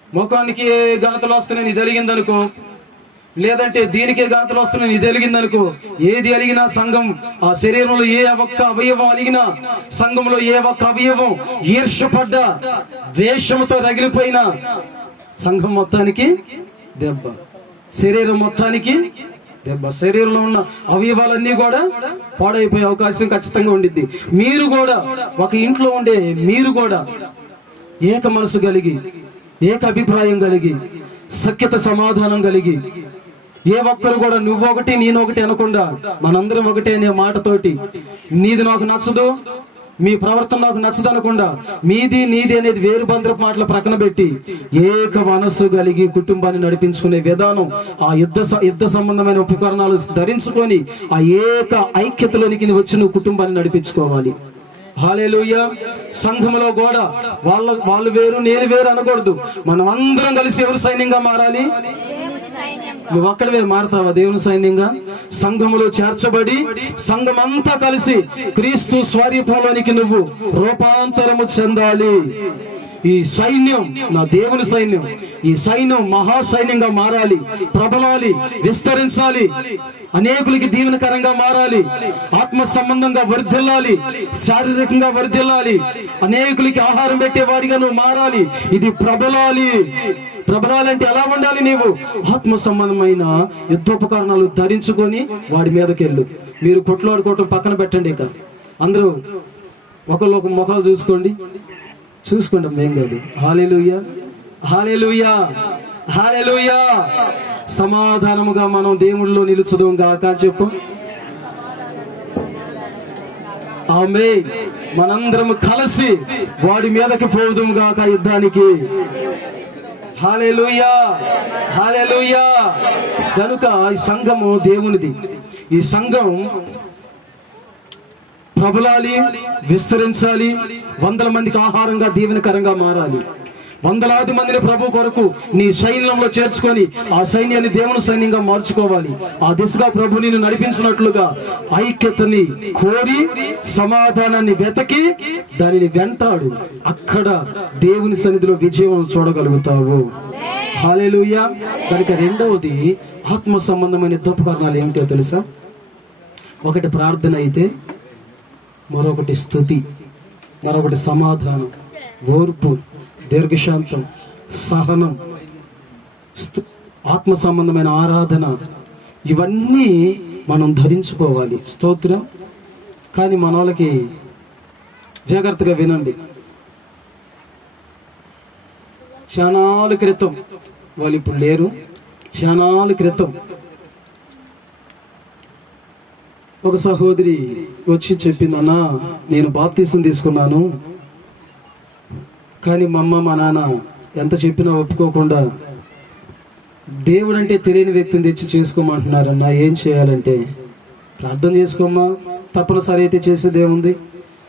ముఖానికి ఘనతలు వస్తున్నాయి ఇది అలిగిందనుకో, లేదంటే దీనికే ఘనతలు వస్తున్నాయి ఇది అలిగిందనుకో, ఏది అలిగినా సంఘం, ఆ శరీరంలో ఏ ఒక్క అవయవం అలిగినా, సంఘంలో ఏ ఒక్క అవయవం ఈర్ష్యపడ్డ వేషముతో రగిలిపోయిన సంఘం మొత్తానికి దెబ్బ, శరీరం మొత్తానికి దెబ్బ. శరీరంలో ఉన్న అవయవాలన్నీ కూడా పాడైపోయే అవకాశం ఖచ్చితంగా ఉండిద్ది. మీరు కూడా ఒక ఇంట్లో ఉండే మీరు కూడా ఏక మనసు కలిగి, ఏక అభిప్రాయం కలిగి, సఖ్యత సమాధానం కలిగి, ఏ ఒక్కరు కూడా నువ్వొకటి నేనొకటి అనకుండా మనందరం ఒకటే అనే మాటతోటి, నీది నాకు నచ్చదు, మీ ప్రవర్తన నాకు నచ్చదు అనకుండా, మీది నీది అనేది వేరు బంధపు మాటలు ప్రక్కన పెట్టి ఏక మనస్సు కలిగి కుటుంబాన్ని నడిపించుకునే విధానం, ఆ యుద్ధ సంబంధమైన ఉపకరణాలు ధరించుకొని ఆ ఏక ఐక్యతలోనికి వచ్చి నువ్వు కుటుంబాన్ని నడిపించుకోవాలి. హల్లెలూయా. సంఘములో కూడా వాళ్ళు వేరు నేను వేరు అనకూడదు. మనం అందరం కలిసి ఎవరు సైన్యంగా మారాలి? నువ్వు అక్కడవే మారతావా దేవుని సైన్యంగా? సంఘములో చేర్చబడి సంఘం అంతా కలిసి క్రీస్తు స్వరూపంలోనికి నువ్వు రూపాంతరము చెందాలి. ఈ సైన్యం నా దేవుని సైన్యం, ఈ సైన్యం మహా సైన్యంగా మారాలి, ప్రబలాలి, విస్తరించాలి, అనేకులకి దీవెనకరంగా మారాలి, ఆత్మ సంబంధంగా వర్ధిల్లాలి, శారీరకంగా వర్ధిల్లాలి, అనేకులకి ఆహారం పెట్టేవాడిగా నువ్వు మారాలి. ఇది ప్రబలాలి. ప్రబలాలంటే ఎలా ఉండాలి? నీవు ఆత్మ సంబంధమైన యుద్ధోపకరణాలు ధరించుకొని వాడి మీదకి వెళ్ళు. మీరు కొట్లాడుకోవటం పక్కన పెట్టండి. ఇక అందరూ ఒకళ్ళు ఒక ముఖాలు చూసుకోండి ఏం కాదు. హల్లెలూయా. హల్లెలూయా. హల్లెలూయా. సమాధానముగా మనం దేవుళ్ళలో నిలుచుదాం గాక అని చెప్పు. ఆమేన్. మనందరం కలిసి వాడి మీదకి పోదుము గాక యుద్ధానికి. హల్లెలూయా, హల్లెలూయా. కనుక ఈ సంఘము దేవునిది. ఈ సంఘం ప్రబలాలి, విస్తరించాలి, వందల మందికి ఆహారంగా దీవెనకరంగా మారాలి. వందలాది మందిని ప్రభు కొరకు నీ సైన్యంలో చేర్చుకొని ఆ సైన్యాన్ని దేవుని సైన్యంగా మార్చుకోవాలి. ఆ దిశగా ప్రభు నిన్ను నడిపించినట్లుగా ఐక్యతని కోరి సమాధానాన్ని వెతకి దానిని వెంటాడు. అక్కడ దేవుని సన్నిధిలో విజయం చూడగలుగుతావు. హల్లెలూయా. కనుక రెండవది ఆత్మ సంబంధమైన దుఃఖకారణాలు ఏమిటో తెలుసా? ఒకటి ప్రార్థన అయితే, మరొకటి స్తుతి, మరొకటి సమాధానం, ఓర్పు, దీర్ఘశాంతం, సహనం, ఆత్మ సంబంధమైన ఆరాధన, ఇవన్నీ మనం ధరించుకోవాలి. స్తోత్రం. కానీ మన వాళ్ళకి జాగ్రత్తగా వినండి, చానాల క్రితం, వాళ్ళు ఇప్పుడు లేరు, చానాల క్రితం ఒక సహోదరి వచ్చి చెప్పింది, అన్నా నేను బాప్తీసం తీసుకున్నాను, కానీ మా అమ్మ మా నాన్న ఎంత చెప్పినా ఒప్పుకోకుండా దేవుడు అంటే తెలియని వ్యక్తిని తెచ్చి చేసుకోమంటున్నారన్నా, ఏం చేయాలంటే? ప్రార్థన చేసుకోమ్మా, తప్పనిసరి అయితే చేసేది ఏముంది,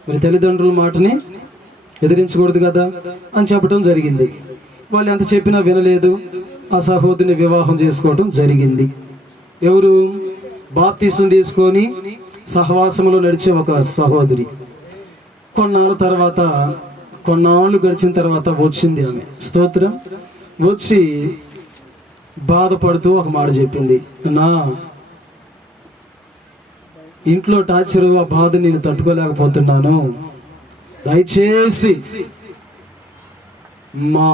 మరి తల్లిదండ్రుల మాటని ఎదిరించకూడదు కదా అని చెప్పడం జరిగింది. వాళ్ళు ఎంత చెప్పినా వినలేదు. ఆ సహోదరిని వివాహం చేసుకోవడం జరిగింది. ఎవరు? బాప్తీసం తీసుకొని సహవాసంలో నడిచే ఒక సహోదరి. కొన్నాళ్ళు గడిచిన తర్వాత వచ్చింది ఆమె. స్తోత్రం. వచ్చి బాధపడుతూ ఒక మాట చెప్పింది, నా ఇంట్లో టార్చర్, ఆ బాధ నేను తట్టుకోలేకపోతున్నాను, దయచేసి మా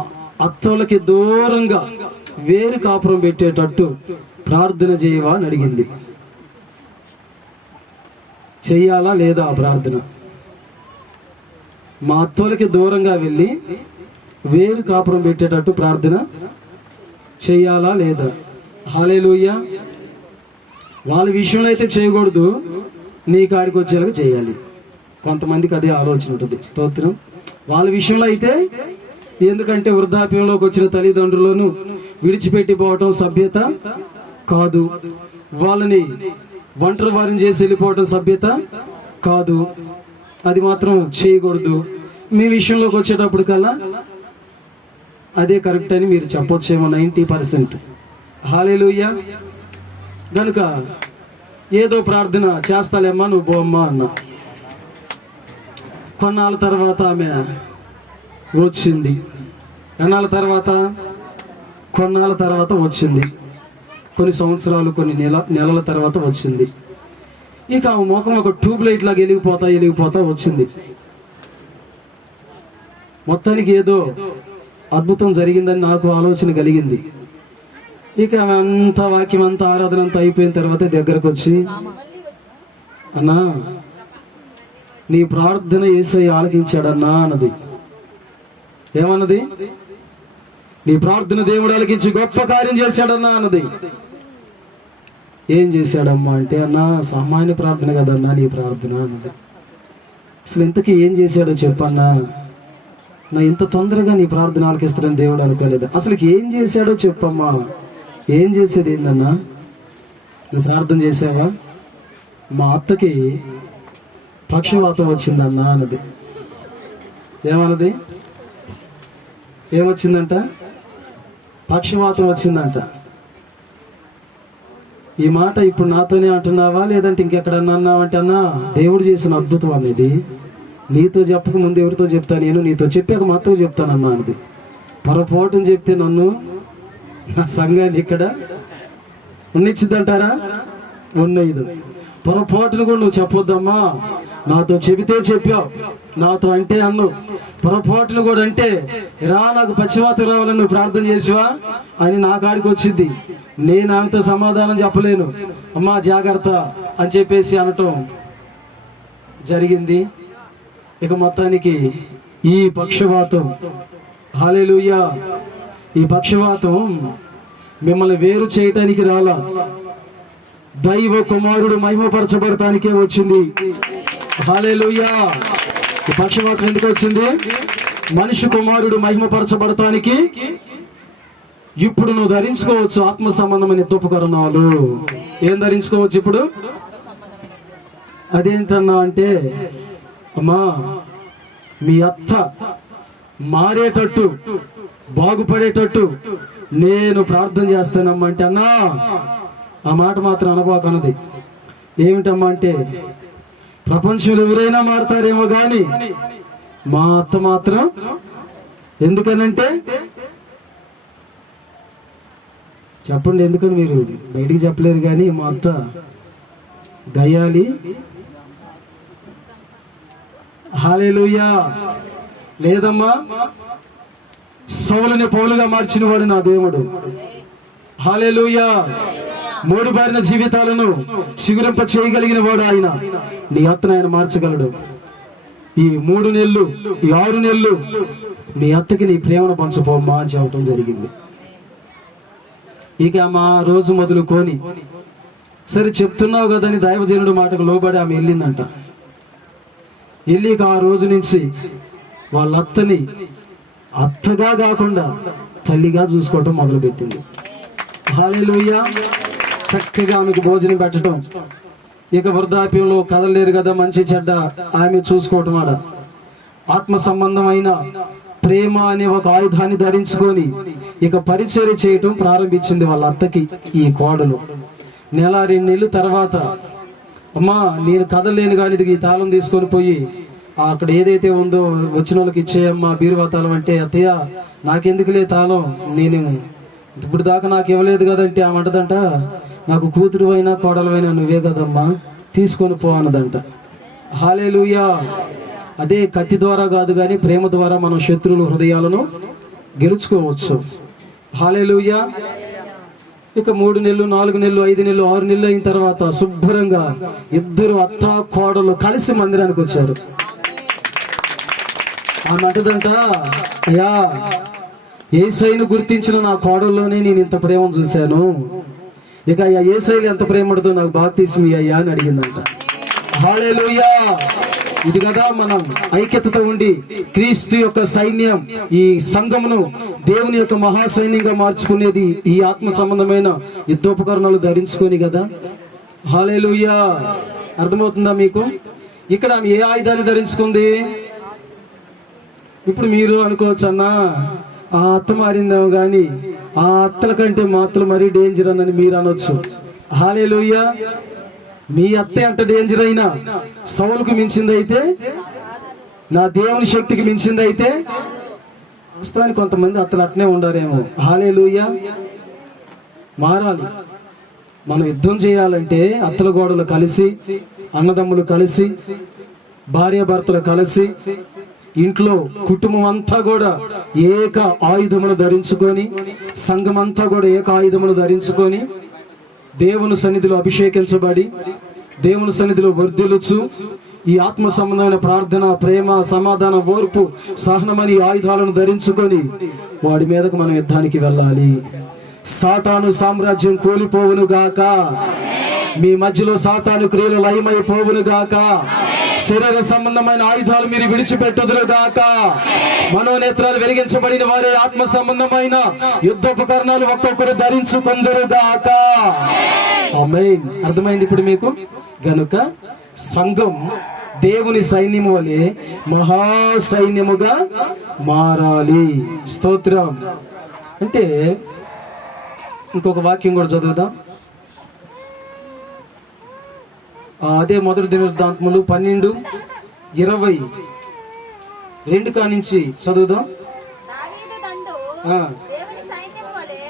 అత్తలకి దూరంగా వేరు కాపురం పెట్టేటట్టు ప్రార్థన చేయవా అని అడిగింది. చెయ్యాలా లేదా ఆ ప్రార్థన? మా అత్తలకి దూరంగా వెళ్ళి వేరు కాపురం పెట్టేటట్టు ప్రార్థన చెయ్యాలా లేదా? హల్లెలూయా. వాళ్ళ విషయంలో అయితే చేయకూడదు, నీ కాడికి వచ్చేలాగా చేయాలి. కొంతమందికి అదే ఆలోచన ఉంటుంది. స్తోత్రం. వాళ్ళ విషయంలో అయితే, ఎందుకంటే వృద్ధాప్యంలోకి వచ్చిన తల్లిదండ్రులను విడిచిపెట్టి పోవటం సభ్యత కాదు, వాళ్ళని ఒంటరి వారిని చేసి వెళ్ళిపోవటం సభ్యత కాదు, అది మాత్రం చేయకూడదు. మీ విషయంలోకి వచ్చేటప్పుడు కల్లా అదే కరెక్ట్ అని మీరు చెప్పొచ్చేమో 90%. హల్లెలూయా. గనుక ఏదో ప్రార్థన చేస్తాలేమ్మా, నువ్వు పోమ్మా అన్నా. కొన్నాళ్ళ తర్వాత ఆమె వచ్చింది. కొన్నాళ్ళ తర్వాత వచ్చింది. కొన్ని సంవత్సరాలు, కొన్ని నెలల తర్వాత వచ్చింది. ఇక ఆ ముఖం ఒక ట్యూబ్ లైట్ లాగా వెలిగిపోతా వచ్చింది. మొత్తానికి ఏదో అద్భుతం జరిగిందని నాకు ఆలోచన కలిగింది. ఇక అంతా వాక్యం అంతా ఆరాధన అంతా అయిపోయిన తర్వాత దగ్గరకు వచ్చి, అన్నా నీ ప్రార్థన యేసయ్య ఆలకించాడన్నా అన్నది. ఏమన్నది? నీ ప్రార్థన దేవుడు ఆలకించి గొప్ప కార్యం చేశాడన్నా అన్నది. ఏం చేశాడమ్మా అంటే, అన్నా సామాన్య ప్రార్థన కదన్నా నీ ప్రార్థన అన్నది. అసలు ఇంతకీ ఏం చేశాడో చెప్పన్నా, నా ఇంత తొందరగా నీ ప్రార్థన ఆలకిస్తాడని దేవుడు అనుకోలేదు. అసలు ఏం చేశాడో చెప్పమ్మా. ఏం చేసేది ఏందన్నా? నువ్వు ప్రార్థన చేసావా? మా అత్తకి పక్షవాతం వచ్చిందన్నా అన్నది. ఏమన్నది? ఏమొచ్చిందంట? పక్షవాతం వచ్చిందంట. ఈ మాట ఇప్పుడు నాతోనే అంటున్నావా లేదంటే ఇంకెక్కడన్నా అన్నావంటే, అన్నా దేవుడు చేసిన అద్భుతం అనేది నీతో చెప్పక ముందు ఎవరితో చెప్తా, నేను నీతో చెప్పాక మాత్రం చెప్తానన్నా అన్నది. పొరపాటుని చెప్తే నన్ను, నా సంఘాన్ని ఇక్కడ ఉన్నిచ్చిద్దంటారా? ఉన్నది. పొరపాటును కూడా నువ్వు చెప్పొద్దమ్మా, నాతో చెబితే చెప్పావు, నాతో అంటే అన్ను, పొరపాటును కూడా అంటే రా నాకు పశ్చిమాతం రావాలని నువ్వు ప్రార్థన చేసివా అని నా కాడికి వచ్చింది. నేను ఆమెతో సమాధానం చెప్పలేను, అమ్మా జాగ్రత్త అని చెప్పేసి అనటం జరిగింది. ఇక మొత్తానికి ఈ పక్షవాతం, హల్లెలూయా, ఈ పక్షవాతం మిమ్మల్ని వేరు చేయటానికి రాలా, దైవ కుమారుడు మహిమపరచబడటానికే వచ్చింది. హల్లెలూయా. ఈ పక్షవాతం ఎందుకు వచ్చింది? మనిషి కుమారుడు మహిమపరచబడటానికి ఇప్పుడు నువ్వు ధరించుకోవచ్చు ఆత్మ సంబంధమైన యుద్ధోపకరణాలు. ఏం ధరించుకోవచ్చు ఇప్పుడు? అదేంటన్నా అంటే, అమ్మా మీ అత్త మారేటట్టు బాగుపడేటట్టు నేను ప్రార్థన చేస్తానమ్మా అంటే, అన్నా ఆ మాట మాత్రం అనబాకన్నది. ఏమిటమ్మా అంటే, ప్రపంచంలో ఎవరైనా మారతారేమో కానీ మా అత్త మాత్రం. ఎందుకనంటే చెప్పండి, ఎందుకని మీరు బయటికి చెప్పలేరు కానీ మా అత్త గయ్యాలి. హల్లెలూయా. లేదమ్మా, సౌలుని పౌలుగా మార్చిన వాడు నా దేవుడు. హల్లెలూయా. మూడుబారిన జీవితాలను చిగురింప చేయగలిగిన వాడు ఆయన. నీ అత్తను ఆయన మార్చగలడు. ఈ 3 నెలలు, ఈ 6 నెలలు నీ అత్తకి నీ ప్రేమను పంచపోమ్మా అని చెప్పడం జరిగింది. ఇక మా రోజు మొదలుకొని, సరే చెప్తున్నావు కదా అని దైవజనుడు మాటకు లోబడి ఆమె వెళ్ళిందంట. వెళ్ళి ఆ రోజు నుంచి వాళ్ళ అత్తని అత్తగా కాకుండా తల్లిగా చూసుకోవటం మొదలుపెట్టింది. హల్లెలూయా. చక్కగా ఆమెకు భోజనం పెట్టడం, ఇక వృద్ధాప్యంలో కదలలేరు కదా, మంచి చెడ్డ ఆమె చూసుకోవటం. ఆడ ఆత్మ సంబంధమైన ప్రేమ అనే ఒక ఆయుధాన్ని ధరించుకొని ఇక పరిచర్య చేయటం ప్రారంభించింది వాళ్ళ అత్తకి ఈ కోడలు. 1-2 నెలల తర్వాత, అమ్మా నేను కదలలేను కానీ ఇది ఈ తాళం తీసుకొని పోయి అక్కడ ఏదైతే ఉందో వచ్చిన వాళ్ళకి ఇచ్చేయమ్మా బీరువా తాళం అంటే, అత్తయ్య నాకెందుకులే తాళం, నేను ఇప్పుడు దాకా నాకు ఇవ్వలేదు కదంటే ఆమె అంటదంట, నాకు కూతురు అయినా కోడలు అయినా నువ్వే కదమ్మా, తీసుకొని పో అన్నదంట. హల్లెలూయా. అదే కత్తి ద్వారా కాదు కానీ ప్రేమ ద్వారా మనం శత్రువుల హృదయాలను గెలుచుకోవచ్చు. హల్లెలూయా. ఇక 3 నెలలు, 4 నెలలు, 5 నెలలు, 6 నెలలు అయిన తర్వాత శుభ్రంగా ఇద్దరు అత్త కోడలు కలిసి మందిరానికి వచ్చారు. ఆమె అంటదంట, అయ్యా యేసయ్యను గుర్తించిన నా కోడల్లోనే నేను ఇంత ప్రేమను చూశాను. ఇక అయ్యా యేసయ్యలో ఎంత ప్రేమ పడుతుందో నాకు బాప్తిస్మం అయ్యా అని అడిగిందంట. హల్లెలూయా. ఇది కదా మనం ఐక్యతతో ఉండి క్రీస్తు యొక్క సైన్యం, ఈ సంఘమును దేవుని యొక్క మహాసైన్యంగా మార్చుకునేది ఈ ఆత్మ సంబంధమైన యుద్ధోపకరణాలు ధరించుకొని కదా. హల్లెలూయా. అర్థమవుతుందా మీకు? ఇక్కడ ఆమె ఏ ఆయుధాన్ని ధరించుకుంది? ఇప్పుడు మీరు అనుకోవచ్చు, అన్నా ఆ అత్త మారిందేమో కానీ ఆ అత్తల కంటే మా అత్తలు మరీ డేంజర్ అని మీరు అనొచ్చు. హల్లెలూయా. మీ అత్తే అంత డేంజర్ అయినా సౌలుకు మించింది అయితే, నా దేవుని శక్తికి మించింది అయితే, వాస్తవానికి కొంతమంది అత్తలు అట్నే ఉండారేమో. హల్లెలూయా. మారాలి. మనం యుద్ధం చేయాలంటే అత్తల గోడలు కలిసి, అన్నదమ్ములు కలిసి, భార్యాభర్తలు కలిసి, ఇంట్లో కుటుంబం అంతా కూడా ఏక ఆయుధమును ధరించుకొని, సంఘం అంతా కూడా ఏక ఆయుధమును ధరించుకొని దేవుని సన్నిధిలో అభిషేకించబడి దేవుని సన్నిధిలో వర్ధిల్లుచు ఈ ఆత్మ సంబంధమైన ప్రార్థన, ప్రేమ, సమాధానం, ఓర్పు, సహనమని ఆయుధాలను ధరించుకొని వాడి మీదకు మనం యుద్ధానికి వెళ్ళాలి. సాతాను సామ్రాజ్యం కూలిపోవును గాక. మీ మధ్యలో సాతాను క్రియలు లయమైపోవును గాక. శరీర సంబంధమైన ఆయుధాలు మీరు విడిచిపెట్టుదురు గాక. మనోనేత్రాలు వెలిగించబడిన వారే ఆత్మ సంబంధమైన యుద్ధోపకరణాలు ఒక్కొక్కరు ధరించుకుందరు గాక. ఆమేన్. అర్థమైంది ఇప్పుడు మీకు? గనుక సంఘం దేవుని సైన్యము వలె మహాసైన్యముగా మారాలి. స్తోత్రం. అంటే ఇంకొక వాక్యం కూడా చదువుదాం. అదే మొదటి దినవృత్తాంతములు 12:22 కానించి చదువుదాం. దావీదు దండు దేవుని సైన్యము వలె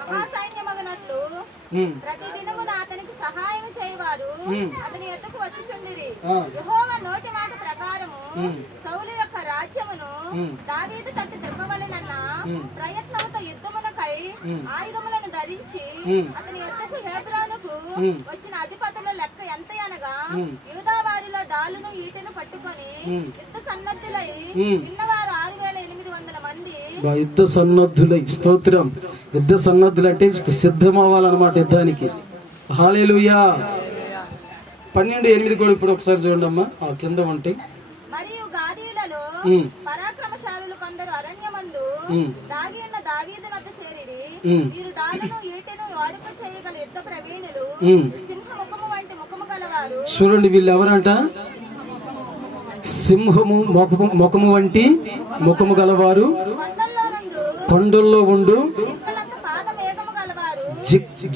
మహాసైన్యమగునట్లు ప్రతి దినమున అతనికి సహాయం చేయవారు అతని యొద్దకు వచ్చుచుండిరి. యెహోవా నోటి మాట ప్రకారము సౌలు యొక్క రాజ్యమును దావీదు తట్టు త్రిప్పవలెనన్న ప్రయత్నముతో యుద్ధమునకై ఆయుధములను ధరించి అతని యొద్దకు హెబ్రోనుకు వచ్చిన అధిపతుల లెక్క ఎంత అనగా, యూదా వారిలో డాలును ఈటెను పట్టుకొని యుద్ధ సన్నద్ధులై విన్నవారు 6,800 మంది. యుద్ధ సన్నద్ధులై. స్తోత్రం. యుద్ధ సన్నద్ధులు అంటే సిద్ధం అవ్వాలన్నమాట యుద్ధానికి. హల్లెలూయా. 12:8 కూడా ఇప్పుడు ఒకసారి చూడండి అమ్మా, ఆ కింద ఉంటాయి. మరియు గాదీలలో పరాక్రమశాలులు కొందరు అరణ్యమందు దాగి ఉన్న దావీదు వద్ద చేరిరి. వీరు డాలును ఈటెను వాడుక చేయగల యుద్ధ ప్రవీణులు, సింహ ముఖము వంటి ముఖము గలవారు. చూడండి వీళ్ళు ఎవరంట? సింహము ముఖము వంటి ముఖము గలవారు, కొండల్లో ఉండు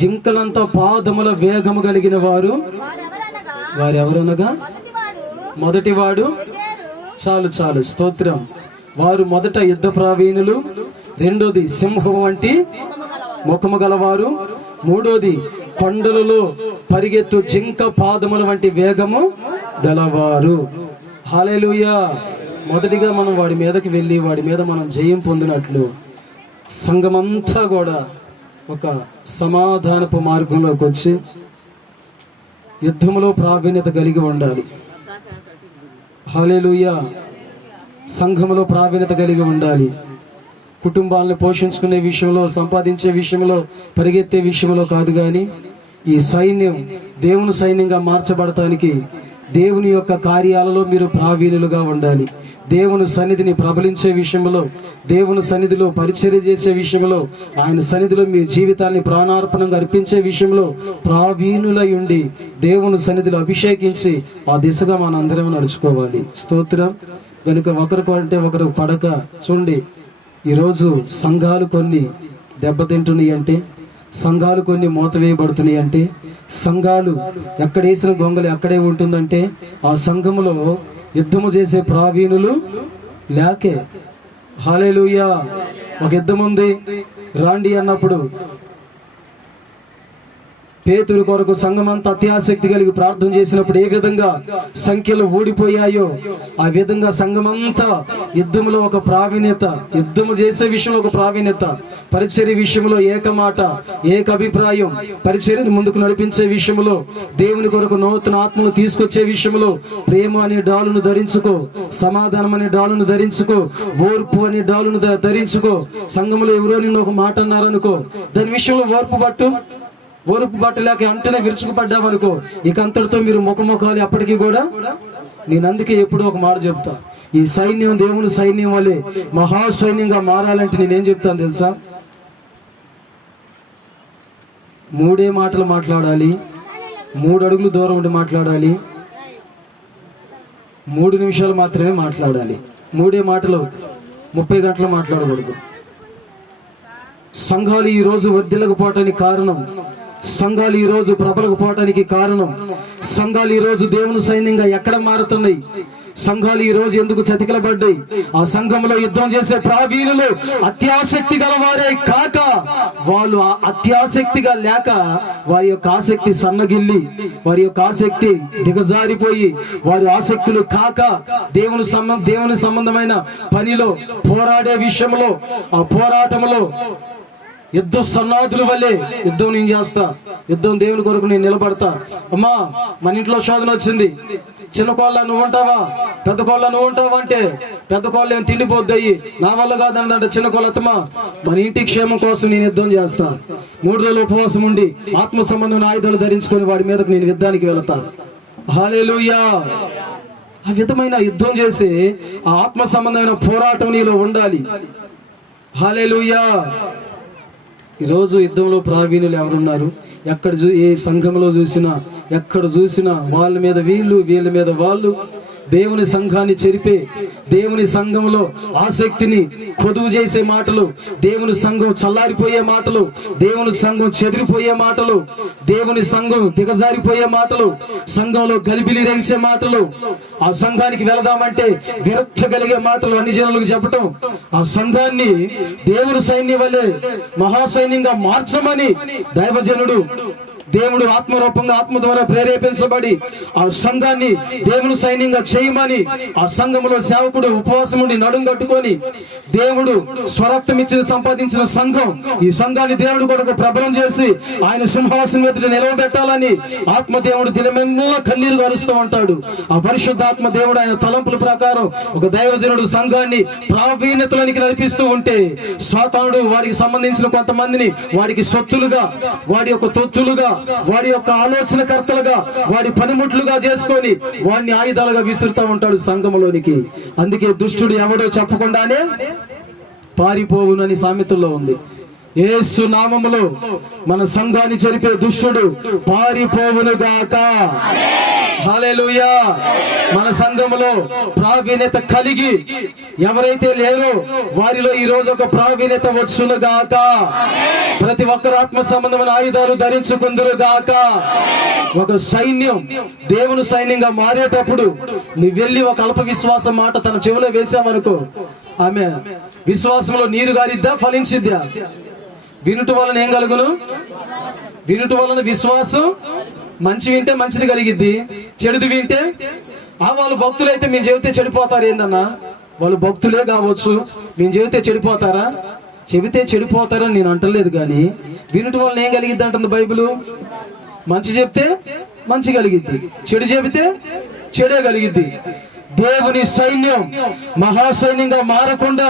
జింకలంత పాదముల వేగము కలిగిన వారు. వారెవరనగా మొదటివాడు, చాలు చాలు స్తోత్రం. వారు మొదట యుద్ధ ప్రావీణులు, రెండోది సింహం వంటి ముఖము గలవారు, మూడోది కొండలలో పరిగెత్తు జింక పాదముల వంటి వేగము గలవారు. హల్లెలూయా. మొదటిగా మనం వాడి మీదకి వెళ్ళి వాడి మీద మనం జయం పొందినట్లు సంఘమంతా కూడా ఒక సమాధానపు మార్గంలోకి వచ్చి యుద్ధములో ప్రావీణ్యత కలిగి ఉండాలి. హల్లెలూయా. సంఘములో ప్రావీణ్యత కలిగి ఉండాలి. కుటుంబాలను పోషించుకునే విషయంలో, సంపాదించే విషయంలో, పరిగెత్తే విషయంలో కాదు, కానీ ఈ సైన్యం దేవుని సైన్యంగా మార్చబడటానికి దేవుని యొక్క కార్యాలలో మీరు ప్రావీణులుగా ఉండాలి. దేవుని సన్నిధిని ప్రబలించే విషయంలో, దేవుని సన్నిధిలో పరిచర్య చేసే విషయంలో, ఆయన సన్నిధిలో మీ జీవితాన్ని ప్రాణార్పణంగా అర్పించే విషయంలో ప్రావీణులై ఉండి దేవుని సన్నిధిలో అభిషేకించి ఆ దిశగా మన అందరం నడుచుకోవాలి. స్తోత్రం. కనుక ఒకరికి అంటే ఒకరు పడక. చూడండి, ఈరోజు సంఘాలు కొన్ని దెబ్బతింటున్నాయి అంటే, సంఘాలు కొన్ని మూతవేయబడుతున్నాయి అంటే, సంఘాలు ఎక్కడేసిన గొంగలి అక్కడే ఉంటుందంటే ఆ సంఘములో యుద్ధము చేసే ప్రావీణులు లేకే. హల్లెలూయా. ఒక యుద్ధం ఉంది రాండి అన్నప్పుడు పేతురు కొరకు సంఘమంతా అత్యాసక్తి కలిగి ప్రార్థన చేసినప్పుడు ఏ విధంగా సంఖ్యలు ఊడిపోయాయో ఆ విధంగా సంఘమంతా యుద్ధంలో ఒక ప్రావీణ్యత, యుద్ధము చేసే విషయంలో ఒక ప్రావీణ్యత, పరిచర్య విషయంలో ఏకమాట, ఏక అభిప్రాయం, పరిచర్యను ముందుకు నడిపించే విషయంలో, దేవుని కొరకు నూతన ఆత్మను తీసుకొచ్చే విషయంలో ప్రేమ అనే డాలును ధరించుకో, సమాధానం అనే డాలును ధరించుకో, ఓర్పు అనే డాలును ధరించుకో. సంఘంలో ఎవరో నిన్ను ఒక మాట అన్నారనుకో, దాని విషయంలో ఓర్పు బట్టలేక అంటనే విరుచుకుపడ్డావనుకో, ఇక అంతటితో మీరు ముఖముఖాలు అప్పటికీ కూడా. నేను అందుకే ఎప్పుడూ ఒక మాట చెప్తా, ఈ సైన్యం దేవుని సైన్యం వల్లే మహాసైన్యంగా మారాలంటే నేనేం చెప్తాను తెలుసా? 3 మాటలు మాట్లాడాలి, 3 అడుగులు దూరం ఉండి మాట్లాడాలి, 3 నిమిషాలు మాత్రమే మాట్లాడాలి. 3 మాటలు 30 గంటలు మాట్లాడకూడదు. సంఘాలు ఈ రోజు వర్ధిల్లకపోవటానికి కారణం, సంఘాలు ఈ రోజు ప్రబలకపోవటానికి కారణం, సంఘాలు ఈ రోజు దేవుని సైన్యంగా ఎక్కడ మారుతున్నాయి, సంఘాలు ఈ రోజు ఎందుకు చతికిలబడ్డాయి? ఆ సంఘంలో యుద్ధం చేసే ప్రావీణులు అత్యాసక్తి గలవారే కాక, వాళ్ళు అత్యాసక్తిగా లేక వారి యొక్క ఆసక్తి సన్నగిల్లి, వారి యొక్క ఆసక్తి దిగజారిపోయి, వారి ఆసక్తులు కాక దేవుని సంబంధమైన పనిలో పోరాడే విషయంలో, ఆ పోరాటంలో యుద్ధ సన్నాదుల వల్లే యుద్ధం నేను చేస్తా, యుద్ధం దేవుని కొరకు నేను నిలబడతా. అమ్మా మన ఇంట్లో శోధన వచ్చింది, చిన్న కోళ్ళ నువ్వు ఉంటావా, పెద్ద కోళ్ళ నువ్వు ఉంటావా అంటే, పెద్ద కోళ్ళు ఏం తిండిపోద్దాయి, నా వల్ల కాదన్నదంటే చిన్న కోళ్ళ అత్తమా మన ఇంటి క్షేమం కోసం నేను యుద్ధం చేస్తా. 3 రోజులు ఉపవాసం ఉండి ఆత్మ సంబంధమైన ఆయుధాలు ధరించుకొని వాడి మీదకు నేను యుద్ధానికి వెళతా. హల్లెలూయా. ఆ విధమైన యుద్ధం చేసి ఆ ఆత్మ సంబంధమైన పోరాటం నీలో ఉండాలి. హల్లెలూయా. ఈరోజు యుద్ధంలో ప్రావీణులు ఎవరున్నారు? ఏ సంఘంలో చూసినా, ఎక్కడ చూసినా వాళ్ళ మీద వీళ్ళు, వీళ్ళ మీద వాళ్ళు, దేవుని సంఘాన్ని చెరిపే, దేవుని సంఘంలో ఆసక్తిని కొదువు చేసే మాటలు, దేవుని సంఘం చల్లారిపోయే మాటలు, దేవుని సంఘం చెదిరిపోయే మాటలు, దేవుని సంఘం దిగజారిపోయే మాటలు, సంఘంలో గలిబిలి రేసే మాటలు, ఆ సంఘానికి వెళదామంటే విరక్తి కలిగే మాటలు అన్ని జనులకు చెప్పటం, ఆ సంఘాన్ని దేవుని సైన్యం వల్లే మహాసైన్యంగా మార్చమని దైవజనుడు దేవుడు ఆత్మరూపంగా ఆత్మ ద్వారా ప్రేరేపించబడి ఆ సంఘాన్ని దేవుని సైన్యంగా చేయమని, ఆ సంఘములో సేవకుడు ఉపవాసం ఉండి నడుం కట్టుకొని దేవుడు స్వరక్తం ఇచ్చి సంపాదించిన సంఘం, ఈ సంఘాన్ని దేవుడు కొరకు ప్రబలం చేసి ఆయన సింహాసనం ఎదుట నిలవబెట్టాలని ఆత్మదేవుడు దినమెల్లా కన్నీరు గారుస్తూ ఉంటాడు. ఆ పరిశుద్ధాత్మ దేవుడు ఆయన తలంపుల ప్రకారం ఒక దైవజనుడు సంఘాన్ని ప్రావీణ్యతలోనికి నడిపిస్తూ ఉంటే, సాతానుడు వాడికి సంబంధించిన కొంతమందిని వాడికి సొత్తులుగా, వాడి యొక్క తొత్తులుగా, వాడి యొక్క ఆలోచనకర్తలుగా, వాడి పనిముట్లుగా చేసుకొని వాడిని ఆయుధాలుగా విసురుతూ ఉంటాడు సంఘములోనికి. అందుకే దుష్టుడు ఎవడో చెప్పకుండానే పారిపోవునని సామెతల్లో ఉంది. యేసు నామములో మన సంఘాన్ని జరిపే దుష్టుడు పారిపోవును గాక. హల్లెలూయా. మన సంఘములో ప్రావీణ్యత కలిగి ఎవరైతే లేరో వారిలో ఈ రోజు ఒక ప్రావీణ్యత వచ్చును గాక. ప్రతి ఒక్కరు ఆత్మ సంబంధమైన ఆయుధాలు ధరించుకుందురు గాక. ఒక సైన్యం దేవుని సైన్యంగా మారేటప్పుడు నువ్వు వెళ్ళి ఒక అల్ప విశ్వాసం మాట తన చెవిలో వేసావనుకో, ఆమె విశ్వాసంలో నీరు గారిద్దా, ఫలించిద్దా? వినుట వలన ఏం కలుగును? వినుట వలన విశ్వాసం. మంచి వింటే మంచిది కలిగిద్ది, చెడుది వింటే వాళ్ళు భక్తులైతే మేము చెబితే చెడిపోతారు. ఏందన్నా, వాళ్ళు భక్తులే కావచ్చు, మేము చెబితే చెడిపోతారా? చెబితే చెడిపోతారని నేను అంటలేదు, కానీ వినుట వలన ఏం కలిగిద్ది అంటుంది బైబిల్. మంచి చెప్తే మంచి కలిగిద్ది, చెడు చెబితే చెడే కలిగిద్ది. దేవుని సైన్యం మహాసైన్యంగా మారకుండా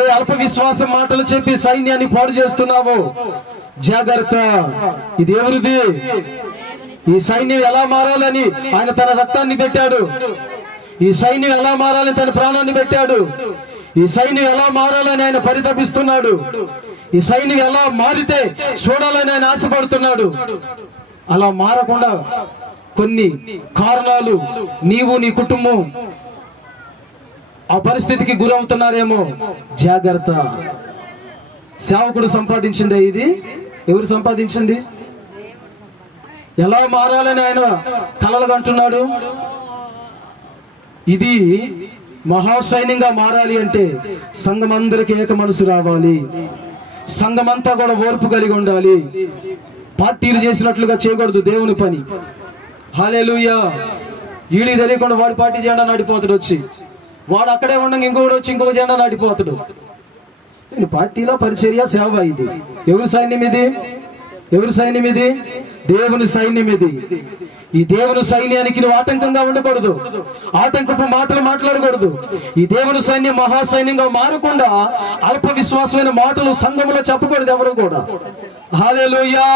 ఏ అల్ప విశ్వాసం మాటలు చెప్పి సైన్యాన్ని పాడు చేస్తున్నావో జాగ్రత్త. ఇది ఎవరిది? ఈ సైన్యం ఎలా మారాలని ఆయన తన రక్తాన్ని పెట్టాడు. ఈ సైన్యం ఎలా మారాలని తన ప్రాణాన్ని పెట్టాడు. ఈ సైన్యం ఎలా మారాలని ఆయన పరితపిస్తున్నాడు. ఈ సైన్యం ఎలా మారితే చూడాలని ఆయన ఆశపడుతున్నాడు. అలా మారకుండా కొన్ని కారణాలు నీవు నీ కుటుంబం ఆ పరిస్థితికి గురవుతున్నారేమో. జాగ్రత్త. సేవకుడు సంపాదించిందే ఇది? ఎవరు సంపాదించింది? ఎలా మారాలని ఆయన కలలుగా అంటున్నాడు. ఇది మహాసైన్యంగా మారాలి అంటే సంఘం అందరికి ఏక మనసు రావాలి. సంఘమంతా కూడా ఓర్పు కలిగి ఉండాలి. పార్టీలు చేసినట్లుగా చేయకూడదు దేవుని పని. హల్లెలూయా. ఈడికి తెలియకుండా వాడి పార్టీ జెండా నాటిపోతాడు. వచ్చి వాడు అక్కడే ఉండగా ఇంకొకటి వచ్చి ఇంకొక జెండా నాటిపోతాడు. పార్టీలో పరిచర్య సేవ. ఇది ఎవరి సైన్యం? ఇది ఎవరి సైన్యం? ఇది దేవుని సైన్యం. ఇది ఈ దేవుని సైన్యానికి నువ్వు ఆటంకంగా ఉండకూడదు, ఆటంకపు మాటలు మాట్లాడకూడదు. ఈ దేవుని సైన్యం మహాసైన్యంగా మారకుండా అల్ప విశ్వాసమైన మాటలు సంఘంలో చెప్పకూడదు ఎవరు కూడా. హల్లెలూయా.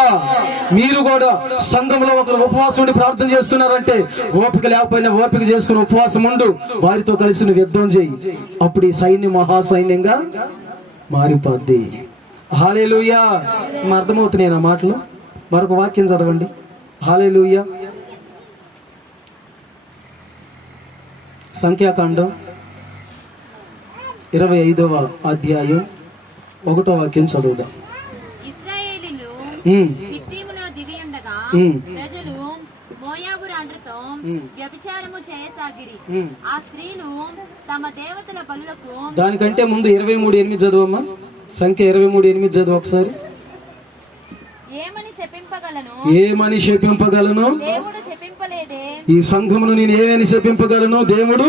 మీరు కూడా సంఘంలో ఒకరు ఉపవాసం ఉండి ప్రార్థన చేస్తున్నారంటే ఓపిక లేకపోయినా ఓపిక చేసుకుని ఉపవాసం ఉండు, వారితో కలిసి నువ్వు యుద్ధం చేయి. అప్పుడు ఈ సైన్యం మహాసైన్యంగా మారిపోద్ది. హల్లెలూయా. అర్థమవుతున్నాయి నా మాటలు? మరొక వాక్యం చదవండి. హల్లెలూయా. సంఖ్యాకాండం 25వ అధ్యాయం 1వ వాక్యం చదువుదాం. ఇశ్రాయేలీయులు సిత్తీములో దిగియుండగా ప్రజలు మోయాబు రాండ్రతో వ్యభిచారము చేయసాగిరి. ఆ స్త్రీలు తమ దేవతల బలులకు. దానికంటే ముందు 23:8 చదువమ్మా. సంఖ్య 23:8 చదువు ఒకసారి. ఏమని శపింపగలను? దేవుడు శపింపలేదే. ఈ సంఘమును నేను ఏమని శపింపగలను? దేవుడు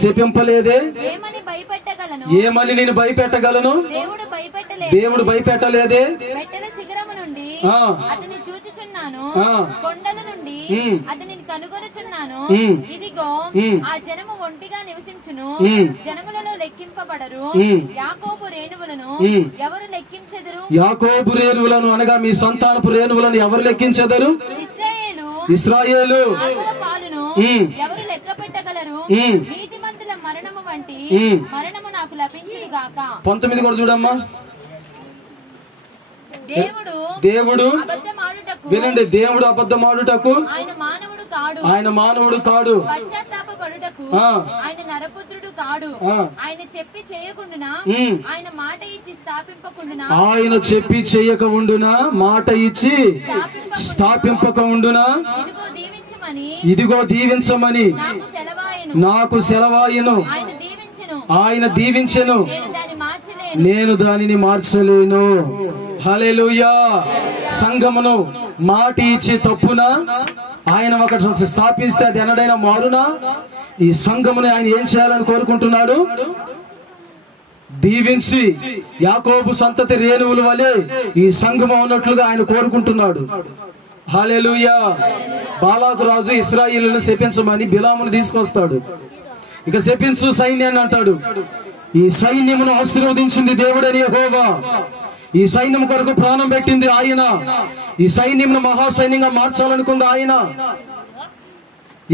శపింపలేదే. ఏమని భయపెట్టగలను? ఏమని నేను భయపెట్టగలను? దేవుడు భయపెట్టలేదే. పెట్టెల శిఖరము నుండి అతని చూచుచున్నాను, కొండల నుండి అతనిని కనుగొనుచున్నాను. ఇదిగో ఆ జనము ఒంటిగా నివసించును, జనములలో లెక్కింపబడరు. యాకోబు రేణువులను ఎవరు లెక్కించెదరు? యాకోబు రేణువులను అనగా మీ సంతానపు రేణువులను ఎవరు లెక్కించెదరు? ఇశ్రాయేలు పాలును ఎవరు లెక్క పెట్టగలరు? నీతిమంతుల మరణము వంటి మరణము నాకు లభించును గాక. 19 కూడా చూడమ్మా. దేవుడు వినండి, దేవుడు అబద్ధమాడుటకు ఆయన మానవుడు కాడు, పశ్చాత్తాపపడుటకు ఆయన నరపుత్రుడు కాడు. ఆయన చెప్పి చేయకుండునా, ఆయన మాట ఇచ్చి స్థాపింపకుండునా, ఆయన చెప్పి చేయక ఉండునా, మాట ఇచ్చి స్థాపింపక ఉండునా, ఇదిగో దీవించమని నాకు సెలవాయను. ఆయన దీవించెను, నేను దానిని మార్చలేను. హల్లెలూయా. సంఘమును మాట ఇచ్చి తప్పునా? ఆయన ఒకటి స్థాపిస్తే అది ఎన్నడైనా మారునా? ఈ సంఘముని ఆయన ఏం చేయాలని కోరుకుంటున్నాడు? దీవించి యాకోబు సంతతి రేణువుల వలె ఈ సంఘము ఉన్నట్లుగా ఆయన కోరుకుంటున్నాడు. హల్లెలూయా. బాలాకు రాజు ఇశ్రాయేలును శపించమని బిలామును తీసుకొస్తాడు. ఇక శపించు సైన్యాన్ని అంటాడు. ఈ సైన్యమును ఆశీర్వదించింది దేవుడని యెహోవా. ఈ సైన్యం కొరకు ప్రాణం పెట్టింది ఆయన. ఈ సైన్యంను మహాసైన్యంగా మార్చాలనుకుంది ఆయన.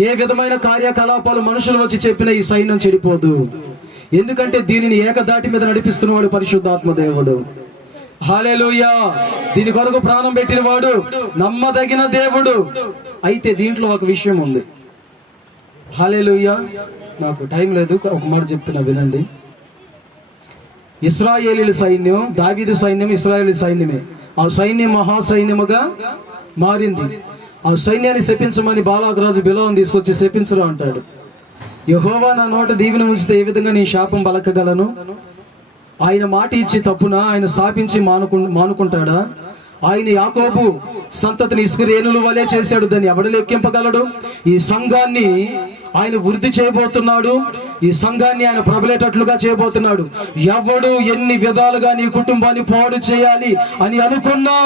ఏ విధమైన కార్యకలాపాలు మనుషులు వచ్చి చెప్పినా ఈ సైన్యం చెడిపోదు. ఎందుకంటే దీనిని ఏకదాటి మీద నడిపిస్తున్నవాడు పరిశుద్ధాత్మ దేవుడు. హల్లెలూయా. దీని కొరకు ప్రాణం పెట్టిన వాడు నమ్మదగిన దేవుడు. అయితే దీంట్లో ఒక విషయం ఉంది. హల్లెలూయా. నాకు టైం లేదు, ఒక మాట చెప్తున్నా వినండి. ఇశ్రాయేలీల సైన్యం, దావీదు సైన్యం ఇశ్రాయేలీ సైన్యమే. ఆ సైన్యం మహాసైన్యముగా మారింది. ఆ సైన్యాన్ని శపించమని బాలాకు రాజు బిలామును తీసుకొచ్చి శపించరు అంటాడు. యెహోవా నా నోట దీవెన ఉంచితే ఏ విధంగా నీ శాపం పలకగలను? ఆయన మాట ఇచ్చి తప్పున ఆయన స్థాపించి మానుకుంటాడా? ఆయన యాకోబు సంతతిని ఇస్రాయేలు వలె చేశాడు, దాన్ని ఎవడు లెక్కింపగలడు? ఈ సంఘాన్ని ఆయన వృద్ధి చేయబోతున్నాడు. ఈ సంఘాన్ని ఆయన ప్రబలేటట్లుగా చేయబోతున్నాడు. ఎవడు ఎన్ని విధాలుగా నీ కుటుంబాన్ని పాడు చేయాలి అని అనుకున్నా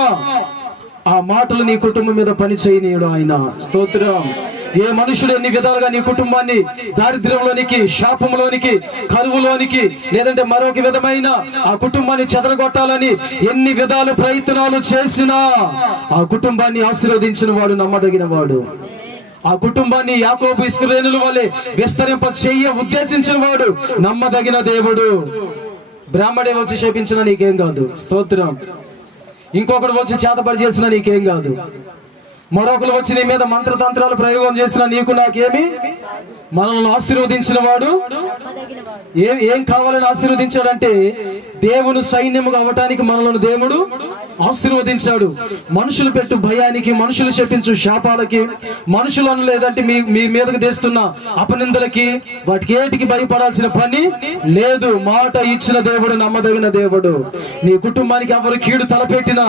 ఆ మాటలు నీ కుటుంబం మీద పని చేయనీయడు ఆయన. స్తోత్రం. ఏ మనుషుడు ఎన్ని విధాలుగా నీ కుటుంబాన్ని దారిద్ర్యంలోనికి, శాపంలోనికి, కరువులోనికి, లేదంటే మరొక విధమైన ఆ కుటుంబాన్ని చెదరగొట్టాలని ఎన్ని విధాలు ప్రయత్నాలు చేసినా ఆ కుటుంబాన్ని ఆశీర్వదించిన వాడు నమ్మదగిన వాడు. ఆ కుటుంబాన్ని యాకోబు ఇశ్రాయేలు వలె విస్తరింప చెయ్య ఉద్దేశించిన వాడు నమ్మదగిన దేవుడు. బ్రాహ్మడే వచ్చి శపించిన నీకేం కాదు. స్తోత్రం. ఇంకొకడు వచ్చి చేతపడి చేసినా నీకేం కాదు. మరొకరు వచ్చి నీ మీద మంత్రతంత్రాలు ప్రయోగం చేసినా నీకు నాకేమి. మనల్ని ఆశీర్వదించిన వాడు ఏం కావాలని ఆశీర్వదించాడంటే దేవుని సైన్యముగా అవటానికి మనలను దేవుడు ఆశీర్వదించాడు. మనుషులు పెట్టు భయానికి, మనుషులు చెప్పించు శాపాలకి, మనుషులను లేదంటే మీ మీదకి తెస్తున్న అపనిందలకి, వాటికి ఏటికి భయపడాల్సిన పని లేదు. మాట ఇచ్చిన దేవుడు నమ్మదగిన దేవుడు. నీ కుటుంబానికి ఎవరు కీడు తలపెట్టినా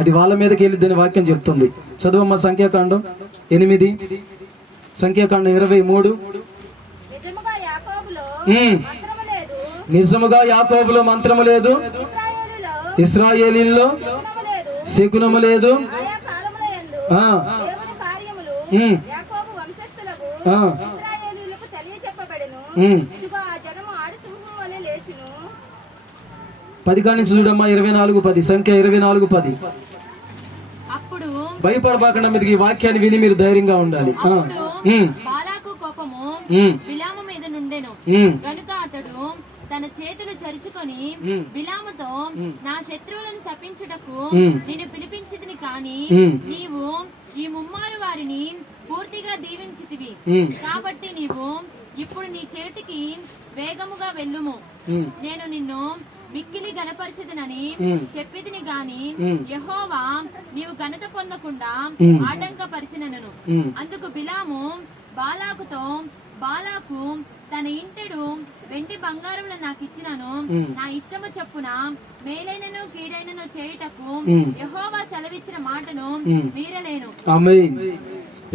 అది వాళ్ళ మీదకి వెళ్ళిద్దని వాక్యం చెప్తుంది. చదువమ్మ సంఖ్యాకాండం 8, సంఖ్యాకాండం 23. నిజముగా యాకోబులో మంత్రము లేదు, ఇశ్రాయేలీల్లో శకునము లేదు. పది కానించి చూడమ్మా, 24:10. సంఖ్య 24:10. భయపడబాకండి, మీదకి ఈ వాక్యాన్ని విని మీరు ధైర్యంగా ఉండాలి. బాలాకు కోపము బిలాము మీద నుండెను గనుక అతడు తన చేతులు చరుచుకొని బిలాముతో, నా శత్రువులను శపించుటకు నేను పిలిపించితిని కాని నీవు ఈ ముమ్మారు వారిని పూర్తిగా దీవించితివి. కాబట్టి నీవు ఇప్పుడు నీ చేతికి వేగముగా వెళ్ళుము. నేను నిన్ను మిక్కిలి గణపరిచెదనని చెప్పితిని గాని యెహోవా నీవు ఘనత పొందకుండా ఆటంకపరిచినను. అందుకు బిలాము బాలాకుతో, బాలాకు తన ఇంటెడు వెండి బంగారములు నాకు ఇచ్చినను, నా ఇష్టము చొప్పున మేలైనను కీడైనను చేయుటకు యెహోవా సెలవిచ్చిన మాటను మీరలేను. ఆమేన్.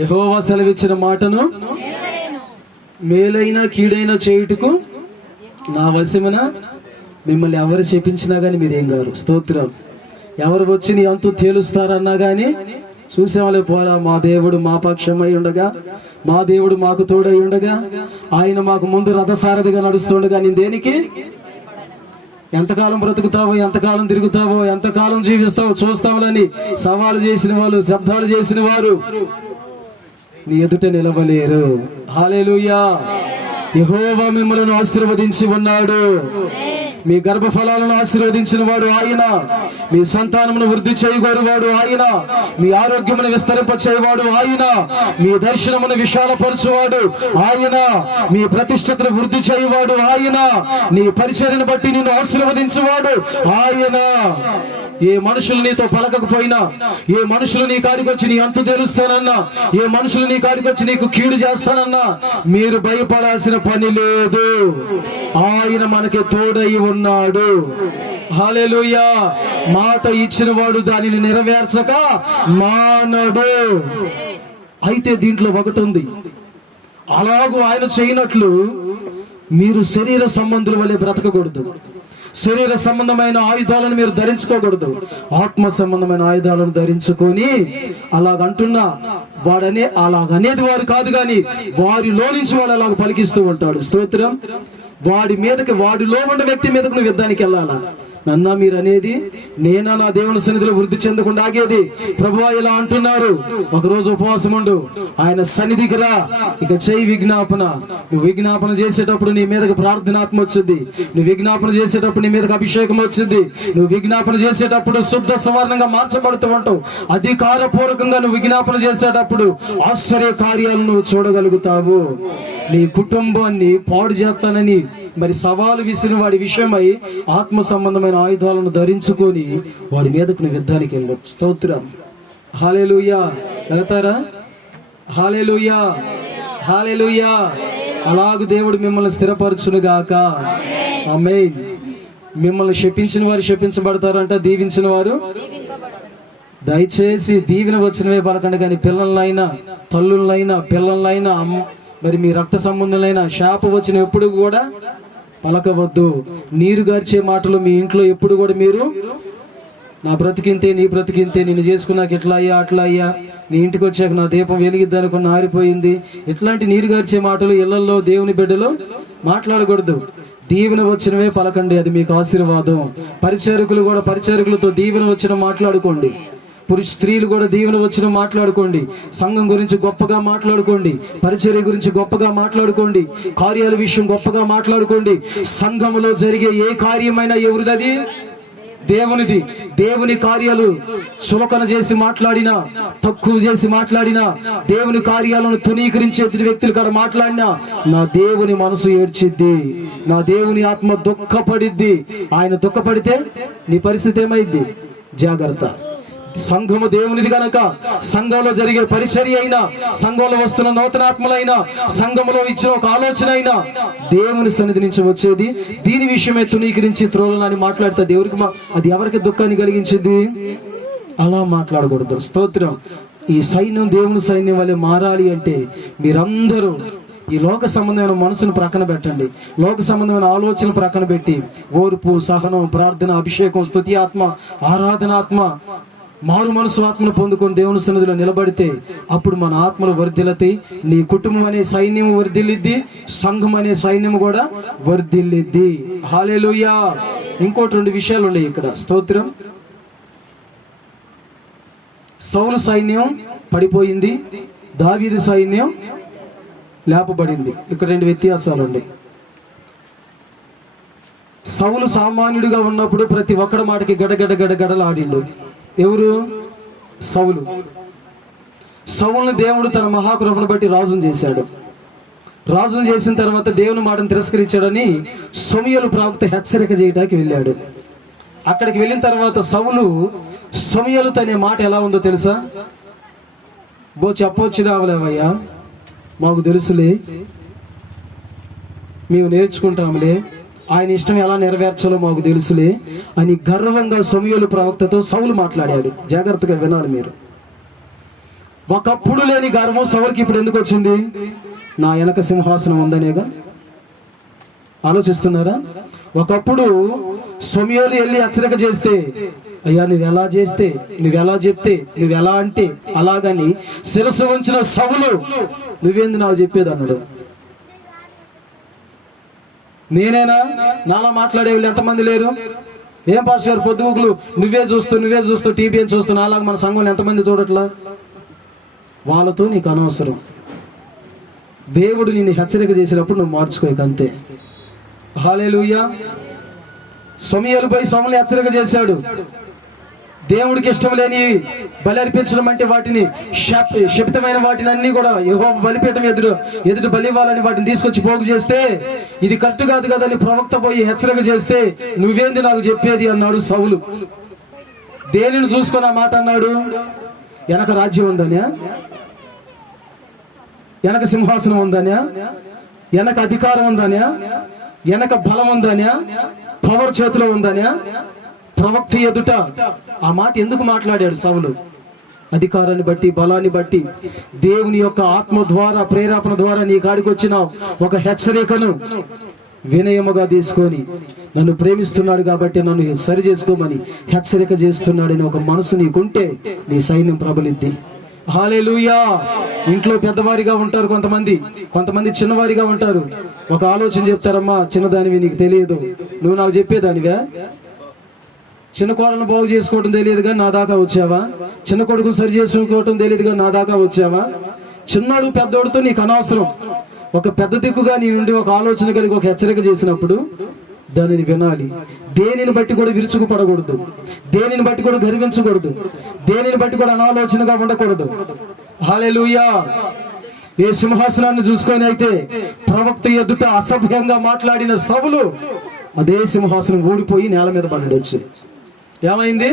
యెహోవా సెలవిచ్చిన మాటను మేలైన కీడైన చేయుటకు నా వశమున మిమ్మల్ని ఎవరు చెప్పించినా గానీ మీరేం గారు. స్తోత్రం. ఎవరు వచ్చి నీ అంతు తేలుస్తారన్నా గానీ చూసేవాళ్ళే పోరా, మా దేవుడు మా పక్షమై ఉండగా, మా దేవుడు మాకు తోడై ఉండగా, ఆయన మాకు ముందు రథసారథిగా నడుస్తుండగా నేను దేనికి, ఎంతకాలం బ్రతుకుతావో, ఎంతకాలం తిరుగుతావో, ఎంతకాలం జీవిస్తావో చూస్తామని సవాలు చేసిన వాళ్ళు, శబ్దాలు చేసిన వారు నీ ఎదుట నిలవలేరు. హల్లెలూయా. యెహోవా మిమ్మల్ని ఆశీర్వదించి ఉన్నాడు. మీ గర్భఫలాలను ఆశీర్వదించిన వాడు ఆయన, మీ సంతానమును వృద్ధి చేయగోరు వాడు ఆయన, మీ ఆరోగ్యమును విస్తరింప చేయవాడు ఆయన, మీ దర్శనమును విశాలపరచువాడు ఆయన, మీ ప్రతిష్టతను వృద్ధి చేయవాడు ఆయన, నీ పరిచర్యను బట్టి నిన్ను ఆశీర్వదించువాడు ఆయన. ఏ మనుషులు నీతో పలకకపోయినా, ఏ మనుషులు నీ కాడికి వచ్చి నీ అంతు తెలుస్తానన్నా, ఏ మనుషులు నీ కాడికి వచ్చి నీకు కీడు చేస్తానన్నా మీరు భయపడాల్సిన పని లేదు. ఆయన మనకి తోడై ఉన్నాడు. హల్లెలూయా. మాట ఇచ్చిన వాడు దానిని నెరవేర్చక మానడు. అయితే దీంట్లో ఒకటి ఉంది, అలాగూ ఆయన చేయనట్లు మీరు శరీర సంబంధుల వలె బ్రతకకూడదు. శరీర సంబంధమైన ఆయుధాలను మీరు ధరించుకోకూడదు. ఆత్మ సంబంధమైన ఆయుధాలను ధరించుకొని అలాగంటున్నా అలాగనేది వారు కాదు గాని వారిలో నుంచి వాడు అలాగ పలికిస్తూ ఉంటాడు. స్తోత్రం. వాడిలో ఉన్న వ్యక్తి మీదకు నువ్వు యుద్ధానికి వెళ్ళాలా. అన్నా మీరు అనేది నేనా నా దేవుని సన్నిధిలో వృద్ధి చెందకుండా ఆగేది? ప్రభువా ఇలా అంటున్నారు, ఒకరోజు ఉపవాసం ఉండు, ఆయన సన్నిధికి రా, ఇక చేయి విజ్ఞాపన. నువ్వు విజ్ఞాపన చేసేటప్పుడు నీ మీదకి ప్రార్థనాత్మ వచ్చింది, నువ్వు విజ్ఞాపన చేసేటప్పుడు నీ మీదకి అభిషేకం వచ్చింది, నువ్వు విజ్ఞాపన చేసేటప్పుడు శుద్ధ సువర్ణంగా మార్చబడుతూ ఉంటావు. అధికారపూర్వకంగా నువ్వు విజ్ఞాపన చేసేటప్పుడు ఆశ్చర్య కార్యాలను నువ్వు చూడగలుగుతావు. నీ కుటుంబాన్ని పాడు చేస్తానని మరి సవాలు విసిన వాడి విషయమై ఆత్మ సంబంధమైన ఆయుధాలను ధరించుకొని వాడి మీదకు నువ్వు యుద్ధానికి వెళ్ళు. స్తోత్రం. హల్లెలూయా. వెళ్తారా? హల్లెలూయా, హల్లెలూయా. అలాగు దేవుడు మిమ్మల్ని స్థిరపరచును గాక. ఆమేన్. మిమ్మల్ని శపించిన వారు శపించబడతారంట, దీవించిన వారు దయచేసి దీవెన వచ్చినవే పలకండి, కానీ పిల్లలైనా తల్లులైనా పిల్లలైనా మరి మీ రక్త సంబంధులైనా శాప వచ్చిన ఎప్పుడు కూడా పలకవద్దు. నీరు గార్చే మాటలు మీ ఇంట్లో ఎప్పుడు కూడా మీరు నా బ్రతికింతే నీ బ్రతికింతే, నేను చేసుకున్నాక ఎట్లా అయ్యా అట్లా అయ్యా, నీ ఇంటికి వచ్చాక నా దీపం వెలిగిద్దనుకున్న ఆరిపోయింది, ఇట్లాంటి నీరు గార్చే మాటలు ఇళ్లలో దేవుని బిడ్డలు మాట్లాడకూడదు. దీవెన వచ్చినవే పలకండి, అది మీకు ఆశీర్వాదం. పరిచారకులు కూడా పరిచారకులతో దీవెన వచ్చిన మాట్లాడుకోండి. స్త్రీలు కూడా దీవెన వచ్చిన మాట్లాడుకోండి. సంఘం గురించి గొప్పగా మాట్లాడుకోండి, పరిచర్య గురించి గొప్పగా మాట్లాడుకోండి, కార్యాల విషయం గొప్పగా మాట్లాడుకోండి. సంఘములో జరిగే ఏ కార్యమైనా ఎవరిది? దేవునిది. దేవుని కార్యాలు చులకన చేసి మాట్లాడినా, తక్కువ చేసి మాట్లాడినా, దేవుని కార్యాలను తునీకరించే వ్యక్తులు కాడ మాట్లాడినా నా దేవుని మనసు ఏడ్చిద్ది, నా దేవుని ఆత్మ దుఃఖపడిద్ది. ఆయన దుఃఖపడితే నీ పరిస్థితి ఏమైద్ది? జాగ్రత్త. సంఘము దేవునిది గనక సంఘంలో జరిగే పరిచర్య అయినా, సంఘంలో వస్తున్న నూతనాత్మలైనా, సంఘములో ఇచ్చిన ఒక ఆలోచన అయినా దేవుని సన్నిధి నుంచి వచ్చేది. దీని విషయమే తునీకరించి త్రోలని మాట్లాడితే దేవుడికి అది ఎవరికి దుఃఖాన్ని కలిగించింది? అలా మాట్లాడకూడదు. స్తోత్రం. ఈ సైన్యం దేవుని సైన్యం వల్లే మారాలి అంటే మీరందరూ ఈ లోక సంబంధమైన మనసును ప్రక్కన పెట్టండి, లోక సంబంధమైన ఆలోచన ప్రక్కన పెట్టి ఓర్పు, సహనం, ప్రార్థన, అభిషేకం, స్తుతి ఆత్మ, ఆరాధనాత్మ, మారు మనసు ఆత్మను పొందుకొని దేవుని సన్నిధిలో నిలబడితే అప్పుడు మన ఆత్మలు వర్ధిల్లుతాయి. నీ కుటుంబం అనే సైన్యం వర్ధిల్లిద్ది, సంఘం అనే సైన్యం కూడా వర్ధిల్లిద్ది. హల్లెలూయా. ఇంకోటి 2 విషయాలు ఉన్నాయి ఇక్కడ. స్తోత్రం. సౌలు సైన్యం పడిపోయింది, దావీదు సైన్యం లేపబడింది. ఇక్కడ 2 వ్యత్యాసాలు ఉన్నాయి. సౌలు సామాన్యుడిగా ఉన్నప్పుడు ప్రతి ఒక్కడి మాటకి గడగడ గడగడలాడిండు. ఎవరు? సౌలు. సౌలుని దేవుడు తన మహాకృపను బట్టి రాజును చేశాడు. రాజును చేసిన తర్వాత దేవుని మాటను తిరస్కరించాడని సమూయేలు ప్రవక్త హెచ్చరిక చేయడానికి వెళ్ళాడు. అక్కడికి వెళ్ళిన తర్వాత సౌలు సమూయేలు అనే మాట ఎలా ఉందో తెలుసా? చెప్పొచ్చు రావలేవయ్యా, మాకు తెలుసులే, మేము నేర్చుకుంటాములే, ఆయన ఇష్టం ఎలా నెరవేర్చాలో మాకు తెలుసులే అని గర్వంగా సమూయేలు ప్రవక్తతో సౌలు మాట్లాడాడు. జాగ్రత్తగా వినాలి మీరు. ఒకప్పుడు లేని గర్వం సౌలుకి ఇప్పుడు ఎందుకు వచ్చింది? నా వెనక సింహాసనం ఉందనేగా. ఆలోచిస్తున్నారా? ఒకప్పుడు సమూయేలు వెళ్ళి హెచ్చరిక చేస్తే, అయ్యా నువ్వు ఎలా చేస్తే, నువ్వు ఎలా చెప్తే, నువ్వు ఎలా అంటే అలాగని శిరస్సు ఉంచిన సౌలు నువ్వేంది నాకు చెప్పేది అన్నాడు. నేనేనా? నాలా మాట్లాడే వాళ్ళు ఎంతమంది లేరు? ఏం పాస్టర్ పొద్దుగుకులు నువ్వే చూస్తూ టీవీ అని చూస్తున్నా, అలాగే మన సంఘంలో ఎంతమంది చూడట్లా? వాళ్ళతో నీకు అనవసరం. దేవుడు నిన్ను హెచ్చరిక చేసినప్పుడు నువ్వు మార్చుకోక అంతే. హల్లెలూయా. సమూయేలుపై సౌలు హెచ్చరిక చేశాడు. దేవుడికి ఇష్టం లేని బలి అర్పించడం అంటే వాటిని శపితమైన వాటిని అన్ని కూడా యెహోవా బలిపీఠం ఎదుటి బలి ఇవ్వాలని వాటిని తీసుకొచ్చి పోగు చేస్తే ఇది కరెక్ట్ కాదు కదా అని ప్రవక్త పోయి హెచ్చరిక చేస్తే నువ్వేంది నాకు చెప్పేది అన్నాడు సౌలు. దేనిని చూసుకొని ఆ మాట అన్నాడు? వెనక రాజ్యం ఉందనే, వెనక సింహాసనం ఉందనే, వెనక అధికారం ఉందనే, వెనక బలం ఉందనే, పవర్ చేతిలో ఉందనే. ప్రవక్త ఎదుట ఆ మాట ఎందుకు మాట్లాడాడు సౌలు? అధికారాన్ని బట్టి, బలాన్ని బట్టి, దేవుని యొక్క ఆత్మ ద్వారా, ప్రేరేపణ ద్వారా నీ కాడికి వచ్చిన ఒక హెచ్చరికను వినయముగా తీసుకొని నన్ను ప్రేమిస్తున్నాడు కాబట్టి నన్ను సరి చేసుకోమని హెచ్చరిక చేస్తున్నాడని ఒక మనసు నీకుంటే నీ సైన్యం ప్రబలిద్ది. హల్లెలూయా. ఇంట్లో పెద్దవారిగా ఉంటారు కొంతమంది చిన్నవారిగా ఉంటారు. ఒక ఆలోచన చెప్తారమ్మా, చిన్నదానివి నీకు తెలియదు, నువ్వు నాకు చెప్పేదానివే, చిన్న కోడలను బాగు చేసుకోవటం తెలియదుగా నా దాకా వచ్చావా? చిన్న కొడుకును సరి చేసుకోవటం తెలియదుగా నా దాకా వచ్చావా? చిన్నోడు పెద్దోడితో నీకు అనవసరం. ఒక పెద్ద దిక్కుగా నీ నుండి ఒక ఆలోచన కలిగి ఒక హెచ్చరిక చేసినప్పుడు దానిని వినాలి. దేనిని బట్టి కూడా విరుచుకుపడకూడదు, దేనిని బట్టి కూడా గర్వించకూడదు, దేనిని బట్టి కూడా అనాలోచనగా ఉండకూడదు. హల్లెలూయా. ఏ సింహాసనాన్ని చూసుకొని అయితే ప్రవక్త ఎదుట అసభ్యంగా మాట్లాడిన సౌలు అదే సింహాసనం ఊడిపోయి నేల మీద పడవచ్చు. ఏమైంది?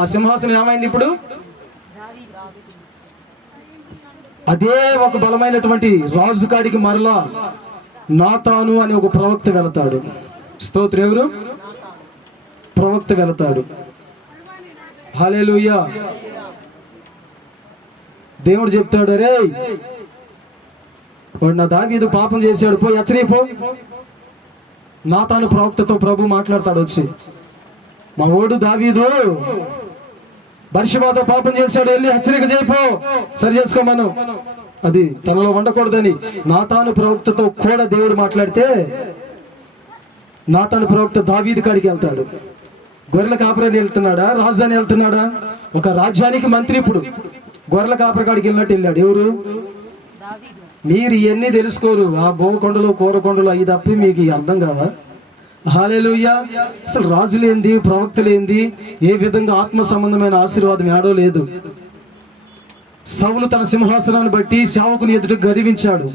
ఆ సింహాసనం ఏమైంది? ఇప్పుడు అదే ఒక బలమైనటువంటి రాజు కాడికి మరలా నాతాను అనే ఒక ప్రవక్త వెళతాడు. స్తోత్రం. ఎవరు? ప్రవక్త వెళతాడు. హల్లెలూయా. దేవుడు చెప్తాడు, రే వాడు నా దావీదు పాపం చేశాడు, పో హెచ్చరిపో. నాతాను ప్రవక్తతో ప్రభు మాట్లాడతాడు వచ్చి, మా ఓడు దావీదు బర్షబాతో పాపం చేశాడు, వెళ్ళి హెచ్చరిక చేయిపో, సరి చేసుకోమను. అది తనలో ఉండకూడదని నాతాను ప్రవక్తతో కూడా దేవుడు మాట్లాడితే నాతాను ప్రవక్త దావీదు కాడికి వెళ్తాడు. గొర్రెల కాపరాన్ని వెళ్తున్నాడా, రాజధాని వెళ్తున్నాడా? ఒక రాజ్యానికి మంత్రి ఇప్పుడు గొర్రెల కాపర కాడికి వెళ్ళినట్టు వెళ్ళాడు. ఎవరు? మీరు ఇవన్నీ తెలుసుకోరు. ఆ బోమకొండలు కూరకొండలు అవి తప్పి మీకు అర్థం కావా? హల్లెలూయా. అసలు రాజులేంది, ప్రవక్తలేంది, ఏ విధంగా ఆత్మ సంబంధమైన ఆశీర్వాదం ఏడో లేదు. సౌలు తన సింహాసనాన్ని బట్టి సేవకుని ఎదుట గర్వించాడు.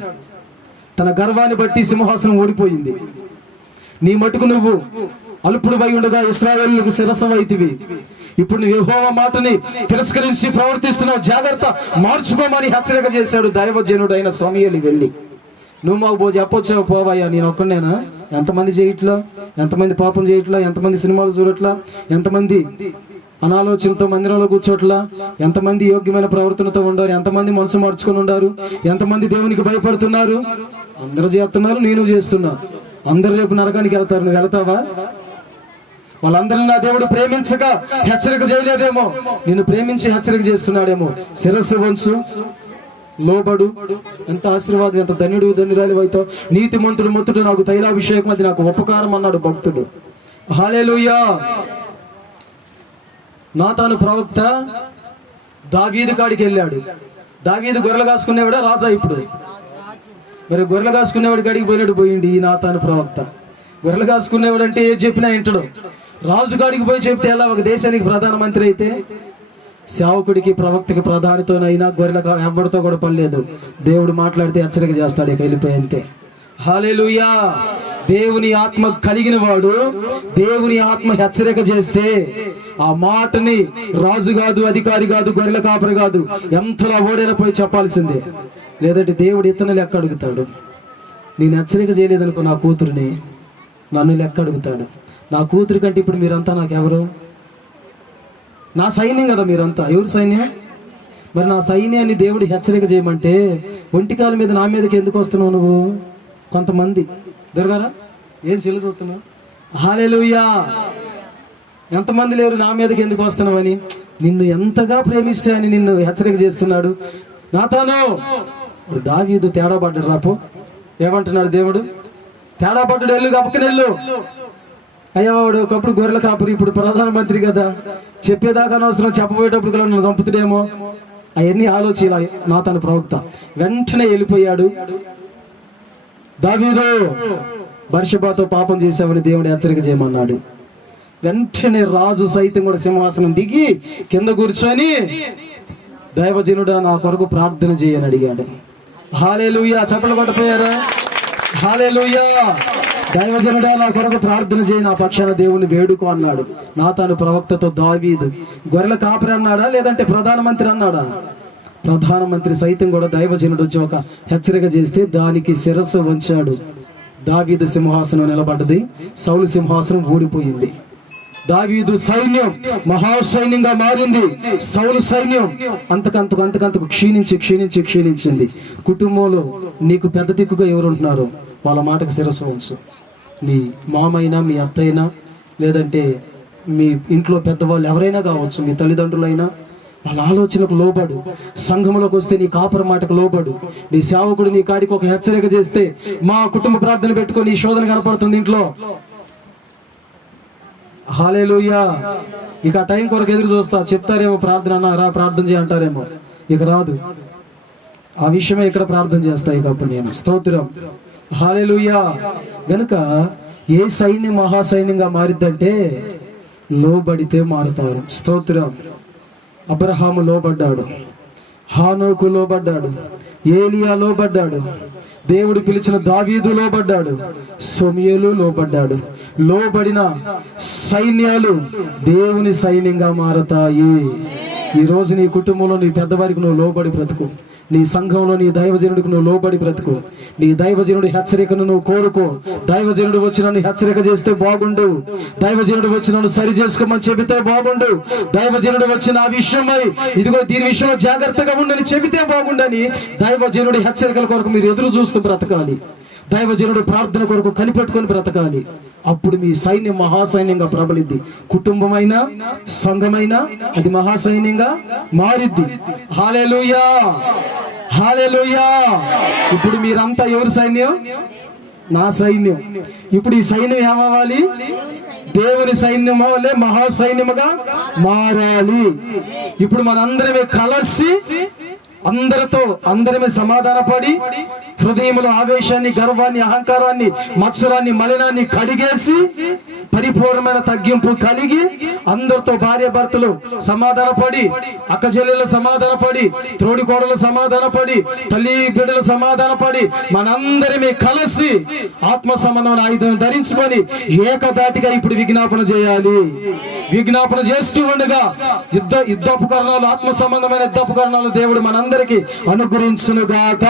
తన గర్వాన్ని బట్టి సింహాసనం ఓడిపోయింది. నీ మటుకు నువ్వు అల్పుడు వై ఉండగా ఇశ్రాయేలుకు శిరస్సవైతివి. ఇప్పుడు నువ్వు యెహోవా మాటని తిరస్కరించి ప్రవర్తిస్తున్నావు, జాగ్రత్త, మార్చుకోమని హెచ్చరిక చేశాడు దైవజనుడైన సమూయేలు. వెళ్ళి నువ్వు మాకు చెప్పొచ్చావు, పోవాయా, నేను ఒక్కనేనా? ఎంతమంది చేయట్లా, ఎంతమంది పాపం చేయట్లా, ఎంతమంది సినిమాలు చూడట్లా, ఎంతమంది అనాలోచనతో మందిరంలో కూర్చోట్లా, ఎంతమంది యోగ్యమైన ప్రవర్తనతో ఉండారు, ఎంతమంది మనసు మార్చుకొని ఉండారు, ఎంతమంది దేవునికి భయపడుతున్నారు. అందరూ చేస్తున్నారు, నేను చేస్తున్నా. అందరూ రేపు నరకానికి వెళ్తారు, నువ్వు వెళ్తావా? వాళ్ళందరినీ నా దేవుడు ప్రేమించక హెచ్చరిక చేయలేదేమో, నిన్ను ప్రేమించి హెచ్చరిక చేస్తున్నాడేమో. శిరస్సు వంచు, లోబడు. ఎంత ఆశీర్వాదం, ఎంత ధన్యుడు ధన్యురాలి అవుతావు. నీతి మంతుడు మొత్తుడు నాకు తైలాభిషేకం, అది నాకు ఉపకారం అన్నాడు భక్తుడు. హల్లెలూయా. నాతాను ప్రవక్త దావీదు కాడికి వెళ్ళాడు. దావీదు గొర్రెలు కాసుకునేవాడా రాజా? ఇప్పుడు మరి గొర్రెలు కాసుకునేవాడి కాడికి పోయింది ఈ నాతాను ప్రవక్త. గొర్రెలు కాసుకునేవాడు అంటే ఏది చెప్పినా వింటాడు. రాజు కాడికి పోయి చెప్తే ఎలా? ఒక దేశానికి ప్రధానమంత్రి అయితే సేవకుడికి ప్రవక్తకి ప్రధానితోనైనా గొర్రెల ఎవరితో కూడా పని లేదు. దేవుడు మాట్లాడితే హెచ్చరిక చేస్తాడు, ఇక వెళ్ళిపోయి అంతే. హల్లెలూయా. దేవుని ఆత్మ కలిగిన వాడు దేవుని ఆత్మ హెచ్చరిక చేస్తే ఆ మాటని రాజు కాదు, అధికారి కాదు, గొర్రెల కాపరి కాదు, ఎంతలా ఓడైనా పోయి చెప్పాల్సిందే. లేదంటే దేవుడు ఇతను లెక్క అడుగుతాడు. నేను హెచ్చరిక చేయలేదనుకో నా కూతురిని, నన్ను లెక్క అడుగుతాడు. నా కూతురి కంటే ఇప్పుడు మీరంతా నాకెవరు? నా సైన్యం కదా మీరంతా. ఎవరు సైన్యం? మరి నా సైన్యాన్ని దేవుడు హెచ్చరిక చేయమంటే ఒంటికాల మీద నా మీదకి ఎందుకు వస్తున్నావు నువ్వు? కొంతమంది దొరగారా? ఏం చెల్లి చూస్తున్నావు? హల్లెలూయా. ఎంతమంది లేరు నా మీదకి ఎందుకు వస్తున్నావని. నిన్ను ఎంతగా ప్రేమిస్తే అని నిన్ను హెచ్చరిక చేస్తున్నాడు. నాతాను దావీదు తేడా పడ్డాడు. రాపో ఏమంటున్నాడు దేవుడు? తేడా పడ్డాడు, వెళ్ళు, కప్పకనెళ్ళు. అయ్యా వాడు ఒకప్పుడు గొర్రెల కాపురి, ఇప్పుడు ప్రధానమంత్రి కదా, చెప్పేదాకా అనవసరం, చెప్పబోయేటప్పుడు కూడా నన్ను చంపుతాడేమో, అవన్నీ ఆలోచన. నాతాను ప్రవక్త వెంటనే వెళ్ళిపోయాడు. దావీదు బర్షబాతో పాపం చేశావని దేవుడు హెచ్చరిక చేయమన్నాడు. వెంటనే రాజు సైతం కూడా సింహాసనం దిగి కింద కూర్చొని దైవజనుడా నా కొరకు ప్రార్థన చేయని అడిగాడు. హల్లెలూయా. చప్పట్లు కొట్టపోయారా? హల్లెలూయా. దైవజనుడా నా కొరకు ప్రార్థన చేయి, నా పక్షాన దేవుని వేడుకో అన్నాడు నాతాను ప్రవక్తతో దావీదు. గొర్రెల కాపరి అన్నాడా లేదంటే ప్రధానమంత్రి అన్నాడా? ప్రధానమంత్రి సైతం కూడా దైవజనుడు వచ్చి ఒక హెచ్చరిక చేస్తే దానికి శిరస్సు వంచాడు. దావీదు సింహాసనం నిలబడ్డది, సౌలు సింహాసనం ఊడిపోయింది. దావీదు సైన్యం మహాసైన్యంగా మారింది. సౌలు సైన్యం అంతకంతకు క్షీణించింది. కుటుంబంలో నీకు పెద్ద దిక్కుగా ఎవరు ఉంటున్నారో వాళ్ళ మాటకు శిరస్సు వంచు. నీ మామైనా, మీ అత్తైనా, లేదంటే మీ ఇంట్లో పెద్దవాళ్ళు ఎవరైనా కావచ్చు, మీ తల్లిదండ్రులైనా, వాళ్ళ ఆలోచనకు లోబడు. సంఘంలోకి వస్తే నీ కాపర మాటకు లోబడు. నీ సేవకుడు నీ కాడికి ఒక హెచ్చరిక చేస్తే మా కుటుంబ ప్రార్థన పెట్టుకొని ఈ శోధన కనపడుతుంది ఇంట్లో, హల్లెలూయా. ఇక ఆ టైం కొరకు ఎదురు చూస్తా. చెప్తారేమో ప్రార్థన అన్నారా, ప్రార్థన చేయంటారేమో, ఇక రాదు. ఆ విషయమే ఇక్కడ ప్రార్థన చేస్తా ఇక అప్పుడు నేను. స్తోత్రం. హల్లెలూయా. గనుక ఏ సైన్యం మహాసైన్యంగా మారిద్దంటే లోబడితే మారుతారు. స్తోత్రం. అబ్రహాము లోబడ్డాడు, హానోకు లోబడ్డాడు, ఏలియా లోబడ్డాడు, దేవుడు పిలిచిన దావీదు లోబడ్డాడు, సమూయేలు లోబడ్డాడు. లోబడిన సైన్యాలు దేవుని సైన్యంగా మారతాయి. ఈ రోజు నీ కుటుంబంలో నీ పెద్దవారికి నువ్వు లోబడి బ్రతుకు. నీ సంఘంలో నీ దైవజనుడికి నువ్వు లోబడి బ్రతుకు. నీ దైవజనుడి హెచ్చరికను నువ్వు కోరుకో. దైవజనుడు వచ్చి నన్ను హెచ్చరిక చేస్తే బాగుండు, దైవజనుడు వచ్చి నన్ను సరి చేసుకోమని చెబితే బాగుండు, దైవజనుడు వచ్చి నా విషయమై ఇదిగో దీని విషయంలో జాగ్రత్తగా ఉండని చెబితే బాగుండని దైవజనుడి హెచ్చరికల కొరకు మీరు ఎదురు చూస్తూ బ్రతకాలి. దైవజనుడు ప్రార్థన కొరకు కనిపెట్టుకొని బ్రతకాలి. అప్పుడు మీ సైన్యం మహాసైన్యంగా ప్రబలిద్ది. కుటుంబమైనా సంఘమైనా అది మహాసైన్యంగా మారిద్ది. హల్లెలూయా, హల్లెలూయా. ఇప్పుడు మీరంతా ఎవరి సైన్యం? నా సైన్యం. ఇప్పుడు ఈ సైన్యం ఏమవ్వాలి? దేవుని సైన్యము వల్లే మహాసైన్యముగా మారాలి. ఇప్పుడు మనందరమే కలిసి అందరమే సమాధానపడి హృదయంలో ఆవేశాన్ని, గర్వాన్ని, అహంకారాన్ని, మత్సరాన్ని, మలినాన్ని కడిగేసి పరిపూర్ణమైన తగ్గింపు కలిగి అందరితో భార్య భర్తలు సమాధానపడి, అక్క చెల్లెలు సమాధానపడి, తోడికోడలు సమాధానపడి, తల్లి బిడ్డలు సమాధానపడి మనందరమే కలిసి ఆత్మ సంబంధమైన ఆయుధం ధరించుకొని ఏకదాటిగా ఇప్పుడు విజ్ఞాపన చేయాలి. విజ్ఞాపన చేస్తూ ఉండగా యుద్ధోపకరణాలు, ఆత్మ సంబంధమైన యుద్ధోపకరణాలు దేవుడు మనందరికీ అనుగ్రహించును గాక.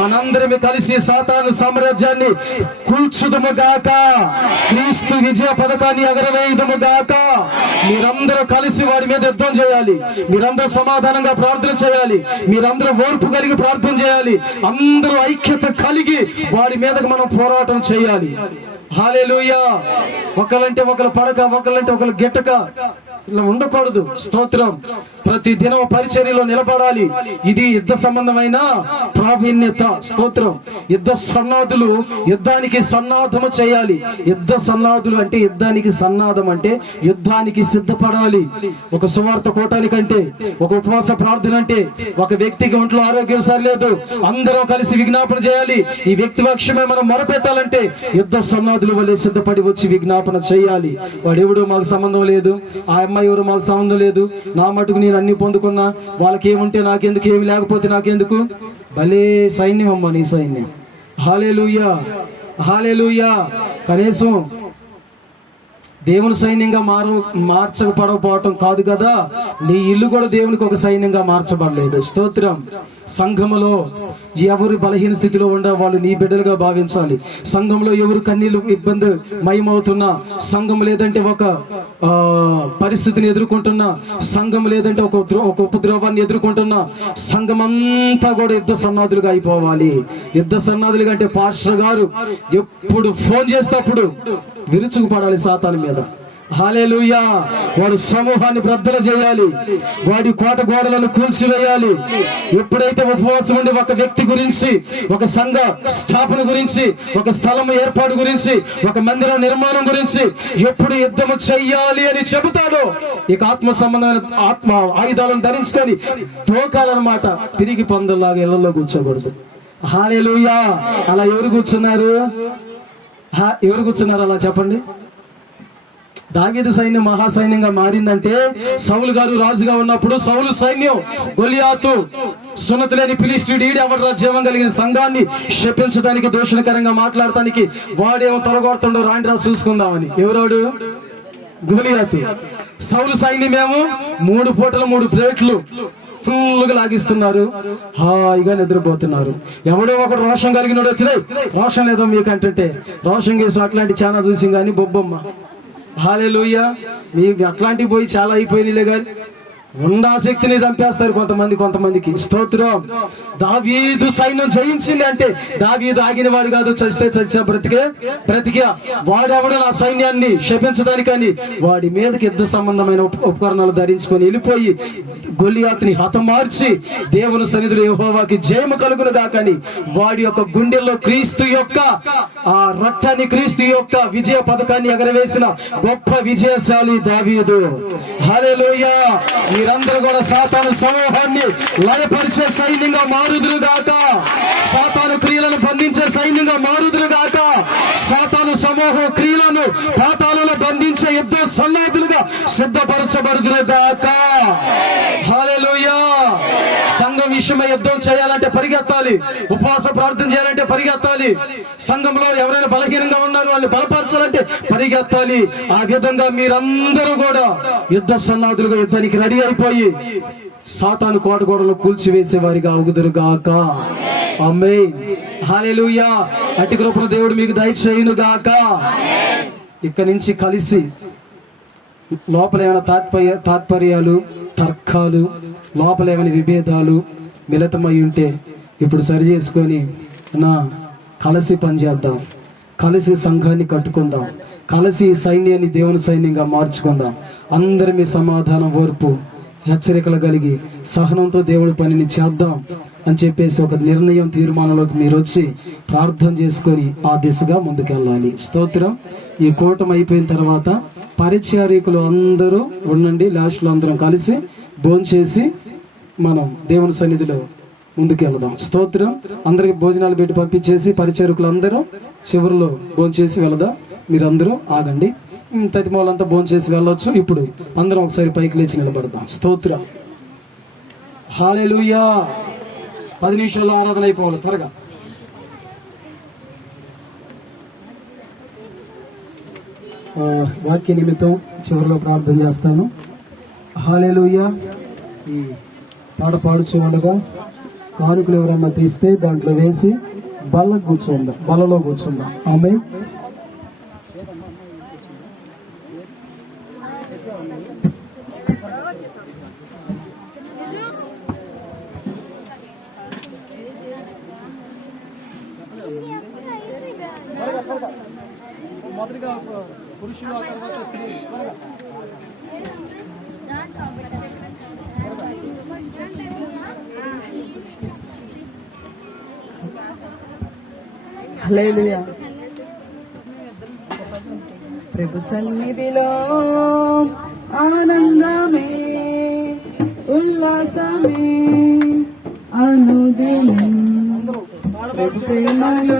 మనందరమే కలిసి సాతాను సామ్రాజ్యాన్ని కూల్చుదుము గాక. క్రీస్తు విజయ పథకాన్ని ఎగరవేయుదుము గాక. మీరందరూ కలిసి వాడి మీద యుద్ధం చేయాలి. మీరందరూ సమాధానంగా ప్రార్థన చేయాలి. మీరందరూ ఓర్పు కలిగి ప్రార్థన చేయాలి. అందరూ ఐక్యత కలిగి వాడి మీదకి మనం పోరాటం చేయాలి. హల్లెలూయా. ఒకలంటే ఒకరు పడక, ఒకలంటే ఒకరు గిట్టక ఇలా ఉండకూడదు. స్తోత్రం. ప్రతి దినం పరిచర్యలో నిలబడాలి. ఇది యుద్ధ సంబంధమైన ప్రావీణ్యత. స్తోత్రం. యుద్ధ సన్నాదులు యుద్ధానికి సన్నాధము చేయాలి. యుద్ధ సన్నాదులు అంటే యుద్ధానికి సన్నాధం అంటే యుద్ధానికి సిద్ధపడాలి. ఒక సువార్త కోటానికంటే, ఒక ఉపవాస ప్రార్థన అంటే, ఒక వ్యక్తికి ఒంట్లో ఆరోగ్యం సరిలేదు, అందరం కలిసి విజ్ఞాపన చేయాలి. ఈ వ్యక్తి పక్షమే మనం మొరపెట్టాలంటే యుద్ధ సన్నాదుల వల్లే సిద్ధపడి వచ్చి విజ్ఞాపన చేయాలి. వాడెవడో మాకు సంబంధం లేదు, ఆ అమ్మాయి ఎవరు మాకు సంబంధం లేదు, నా మటుకు నేను అన్ని పొందుకున్నా, వాళ్ళకి ఏముంటే నాకెందుకు, ఏమి లేకపోతే నాకెందుకు. భలే సైన్యం అమ్మా నీ సైన్యం. హల్లెలూయా, హల్లెలూయా. కనీసం దేవుని సైన్యంగా మార్చబడకపోవటం కాదు కదా, నీ ఇల్లు కూడా దేవునికి ఒక సైన్యంగా మార్చబడలేదు. స్తోత్రం. సంఘములో ఎవరు బలహీన స్థితిలో ఉండే వాళ్ళు నీ బిడ్డలుగా భావించాలి. సంఘంలో ఎవరు కన్నీళ్ళు ఇబ్బంది మయమవుతున్నా, సంఘం లేదంటే ఒక పరిస్థితిని ఎదుర్కొంటున్నా, సంఘం లేదంటే ఒక ఉపద్రవాన్ని ఎదుర్కొంటున్నా, సంఘం అంతా కూడా యుద్ధ సన్నాదులుగా అయిపోవాలి. యుద్ధ సన్నాదులుగా అంటే పాస్టర్ గారు ఎప్పుడు ఫోన్ చేసేటప్పుడు విరుచుకుపడాలి సాతాను మీద. హల్లెలూయా. వాడు సమూహాన్ని బ్రద్దలు చేయాలి, వాడి కోట గోడలను కూల్చివేయాలి. ఎప్పుడైతే ఉపవాసం ఉండి ఒక వ్యక్తి గురించి, ఒక సంఘ స్థాపన గురించి, ఒక స్థలం ఏర్పాటు గురించి, ఒక మందిర నిర్మాణం గురించి ఎప్పుడు యుద్ధము చెయ్యాలి అని చెబుతాడో ఇక ఆత్మ సంబంధమైన ఆత్మ ఆయుధాలను ధరించుకొని తోకాలన్నమాట. తిరిగి పందుల్లాగా ఇళ్లలో కూర్చోకూడదు. హల్లెలూయా. అలా ఎవరు కూర్చున్నారు? అలా చెప్పండి. దావీదు సైన్యం మహాసైన్యంగా మారిందంటే సౌలు గారు రాజుగా ఉన్నప్పుడు సౌలు సైన్యం గొలియాతు, సున్నతులేని ఫిలిష్తీయుడు, ఎవరి రాజ్యం కలిగిన సంఘాన్ని శపించడానికి, దూషణకరంగా మాట్లాడటానికి వాడేమో తొలగొడుతుండో రాండి రా చూసుకుందామని. ఎవరోడు? గొలియాతు. సౌలు సైన్యమేమో 3 పూటలు 3 ప్లేట్లు ఫుల్గా లాగిస్తున్నారు, హాయిగా నిద్రపోతున్నారు. ఎవడో ఒకడు రోషం కలిగినోడు వచ్చినాయి, రోషం లేదో మీకంటే రోషం కేసు అట్లాంటి చాలా చూసి కానీ బొబ్బమ్మ. హల్లెలూయా. మీ అట్లాంటివి పోయి చాలా అయిపోయినాయిలే కానీ ఉన్న ఆసక్తిని చంపేస్తారు కొంతమందికి. స్తోత్రం. దావీదు సైన్యం జయించింది అంటే దావీదు ఆగిన వాడు కాదు, చస్తే చచ్చా బ్రతికే వాడెవడు నా సైన్యాన్ని శపించడానికని వాడి మీదకి యుద్ధ సంబంధమైన ఉపకరణాలు ధరించుకొని వెళ్ళిపోయి గొలియాతుని హతమార్చి దేవుని సన్నిధిలో యెహోవాకి జయము కలుగును గాకని వాడి యొక్క గుండెల్లో క్రీస్తు యొక్క ఆ రక్తాన్ని, క్రీస్తు యొక్క విజయ పథకాన్ని ఎగరవేసిన గొప్ప విజయశాలి దావీదు. హల్లెలూయా. మీరందరూ కూడా సాతాను సమూహాన్ని లయపరిచే సైన్యంగా మారుదురు గాక, సాతాను క్రియలను బంధించే సైన్యంగా మారుదురు గాక, సాతాను సమూహ క్రియలను పాతాళంలో బంధించే యుద్ధ సన్నాదులుగా సిద్ధపరచబడుదురు గాక. హల్లెలూయా. సంఘం విషయమై యుద్ధం చేయాలంటే పరిగెత్తాలి, ఉపవాస ప్రార్థన చేయాలంటే పరిగెత్తాలి, సంఘంలో ఎవరైనా బలహీనంగా ఉన్నారు వాళ్ళు బలపరచాలంటే పరిగెత్తాలి. ఆ విధంగా మీరందరూ కూడా యుద్ధ సన్నాదులుగా యుద్ధానికి రెడీ అయిపోయి సాతాను కోటగోడలు కూల్చివేసే వారిగా అవుదురు గాక. ఆమేన్. హల్లెలూయా. అట్టి కృపను దేవుడు మీకు దయచేయును గాక. ఇక్కడి నుంచి కలిసి లోపల ఏమైనా తాత్పర్యాలు, తర్కాలు, లోపల ఏమైనా విభేదాలు మిళితమై ఉంటే ఇప్పుడు సరి చేసుకొని కలిసి పనిచేద్దాం, కలిసి సంఘాన్ని కట్టుకుందాం, కలిసి సైన్యాన్ని దేవుని సైన్యంగా మార్చుకుందాం. అందరి సమాధానం, ఓర్పు, హెచ్చరికలు కలిగి సహనంతో దేవుడి పనిని చేద్దాం అని చెప్పేసి ఒక నిర్ణయం, తీర్మానంలోకి మీరు వచ్చి ప్రార్థన చేసుకొని ఆ దిశగా ముందుకెళ్ళాలి. స్తోత్రం. ఈ కూటమి అయిపోయిన తర్వాత పరిచారికులు అందరూ ఉండండి, లాస్ట్లో అందరం కలిసి భోంచేసి మనం దేవుని సన్నిధిలో ముందుకెళ్దాం. స్తోత్రం. అందరికి భోజనాలు పెట్టి పంపించేసి పరిచారకులు అందరూ చివరిలో భోంచేసి వెళదాం. మీరందరూ ఆగండి, తదిమూలంతా భోంచేసి వెళ్ళొచ్చు. ఇప్పుడు అందరం ఒకసారి పైకి లేచి నిలబడదాం. స్తోత్రం. హల్లెలూయా. 10 నిమిషాల్లో ఆరాధన అయిపోవాలి. త్వరగా వాక్య నిమిత్తం చివరిలో ప్రార్థన చేస్తాను. హల్లెలూయా. ఈ పాట పాడుచు ఉండగా కానుకలు ఎవరన్నా తీస్తే దాంట్లో వేసి బలలో కూర్చుందాం. ఆమేన్. మొదటిగా పురుషులు, ఆ తర్వాత స్త్రీ. హల్లెలూయా. ప్రభు సన్నిధిలో ఆనందమే, ఉల్లాసమే అనుదినం. ప్రభు ప్రేమలో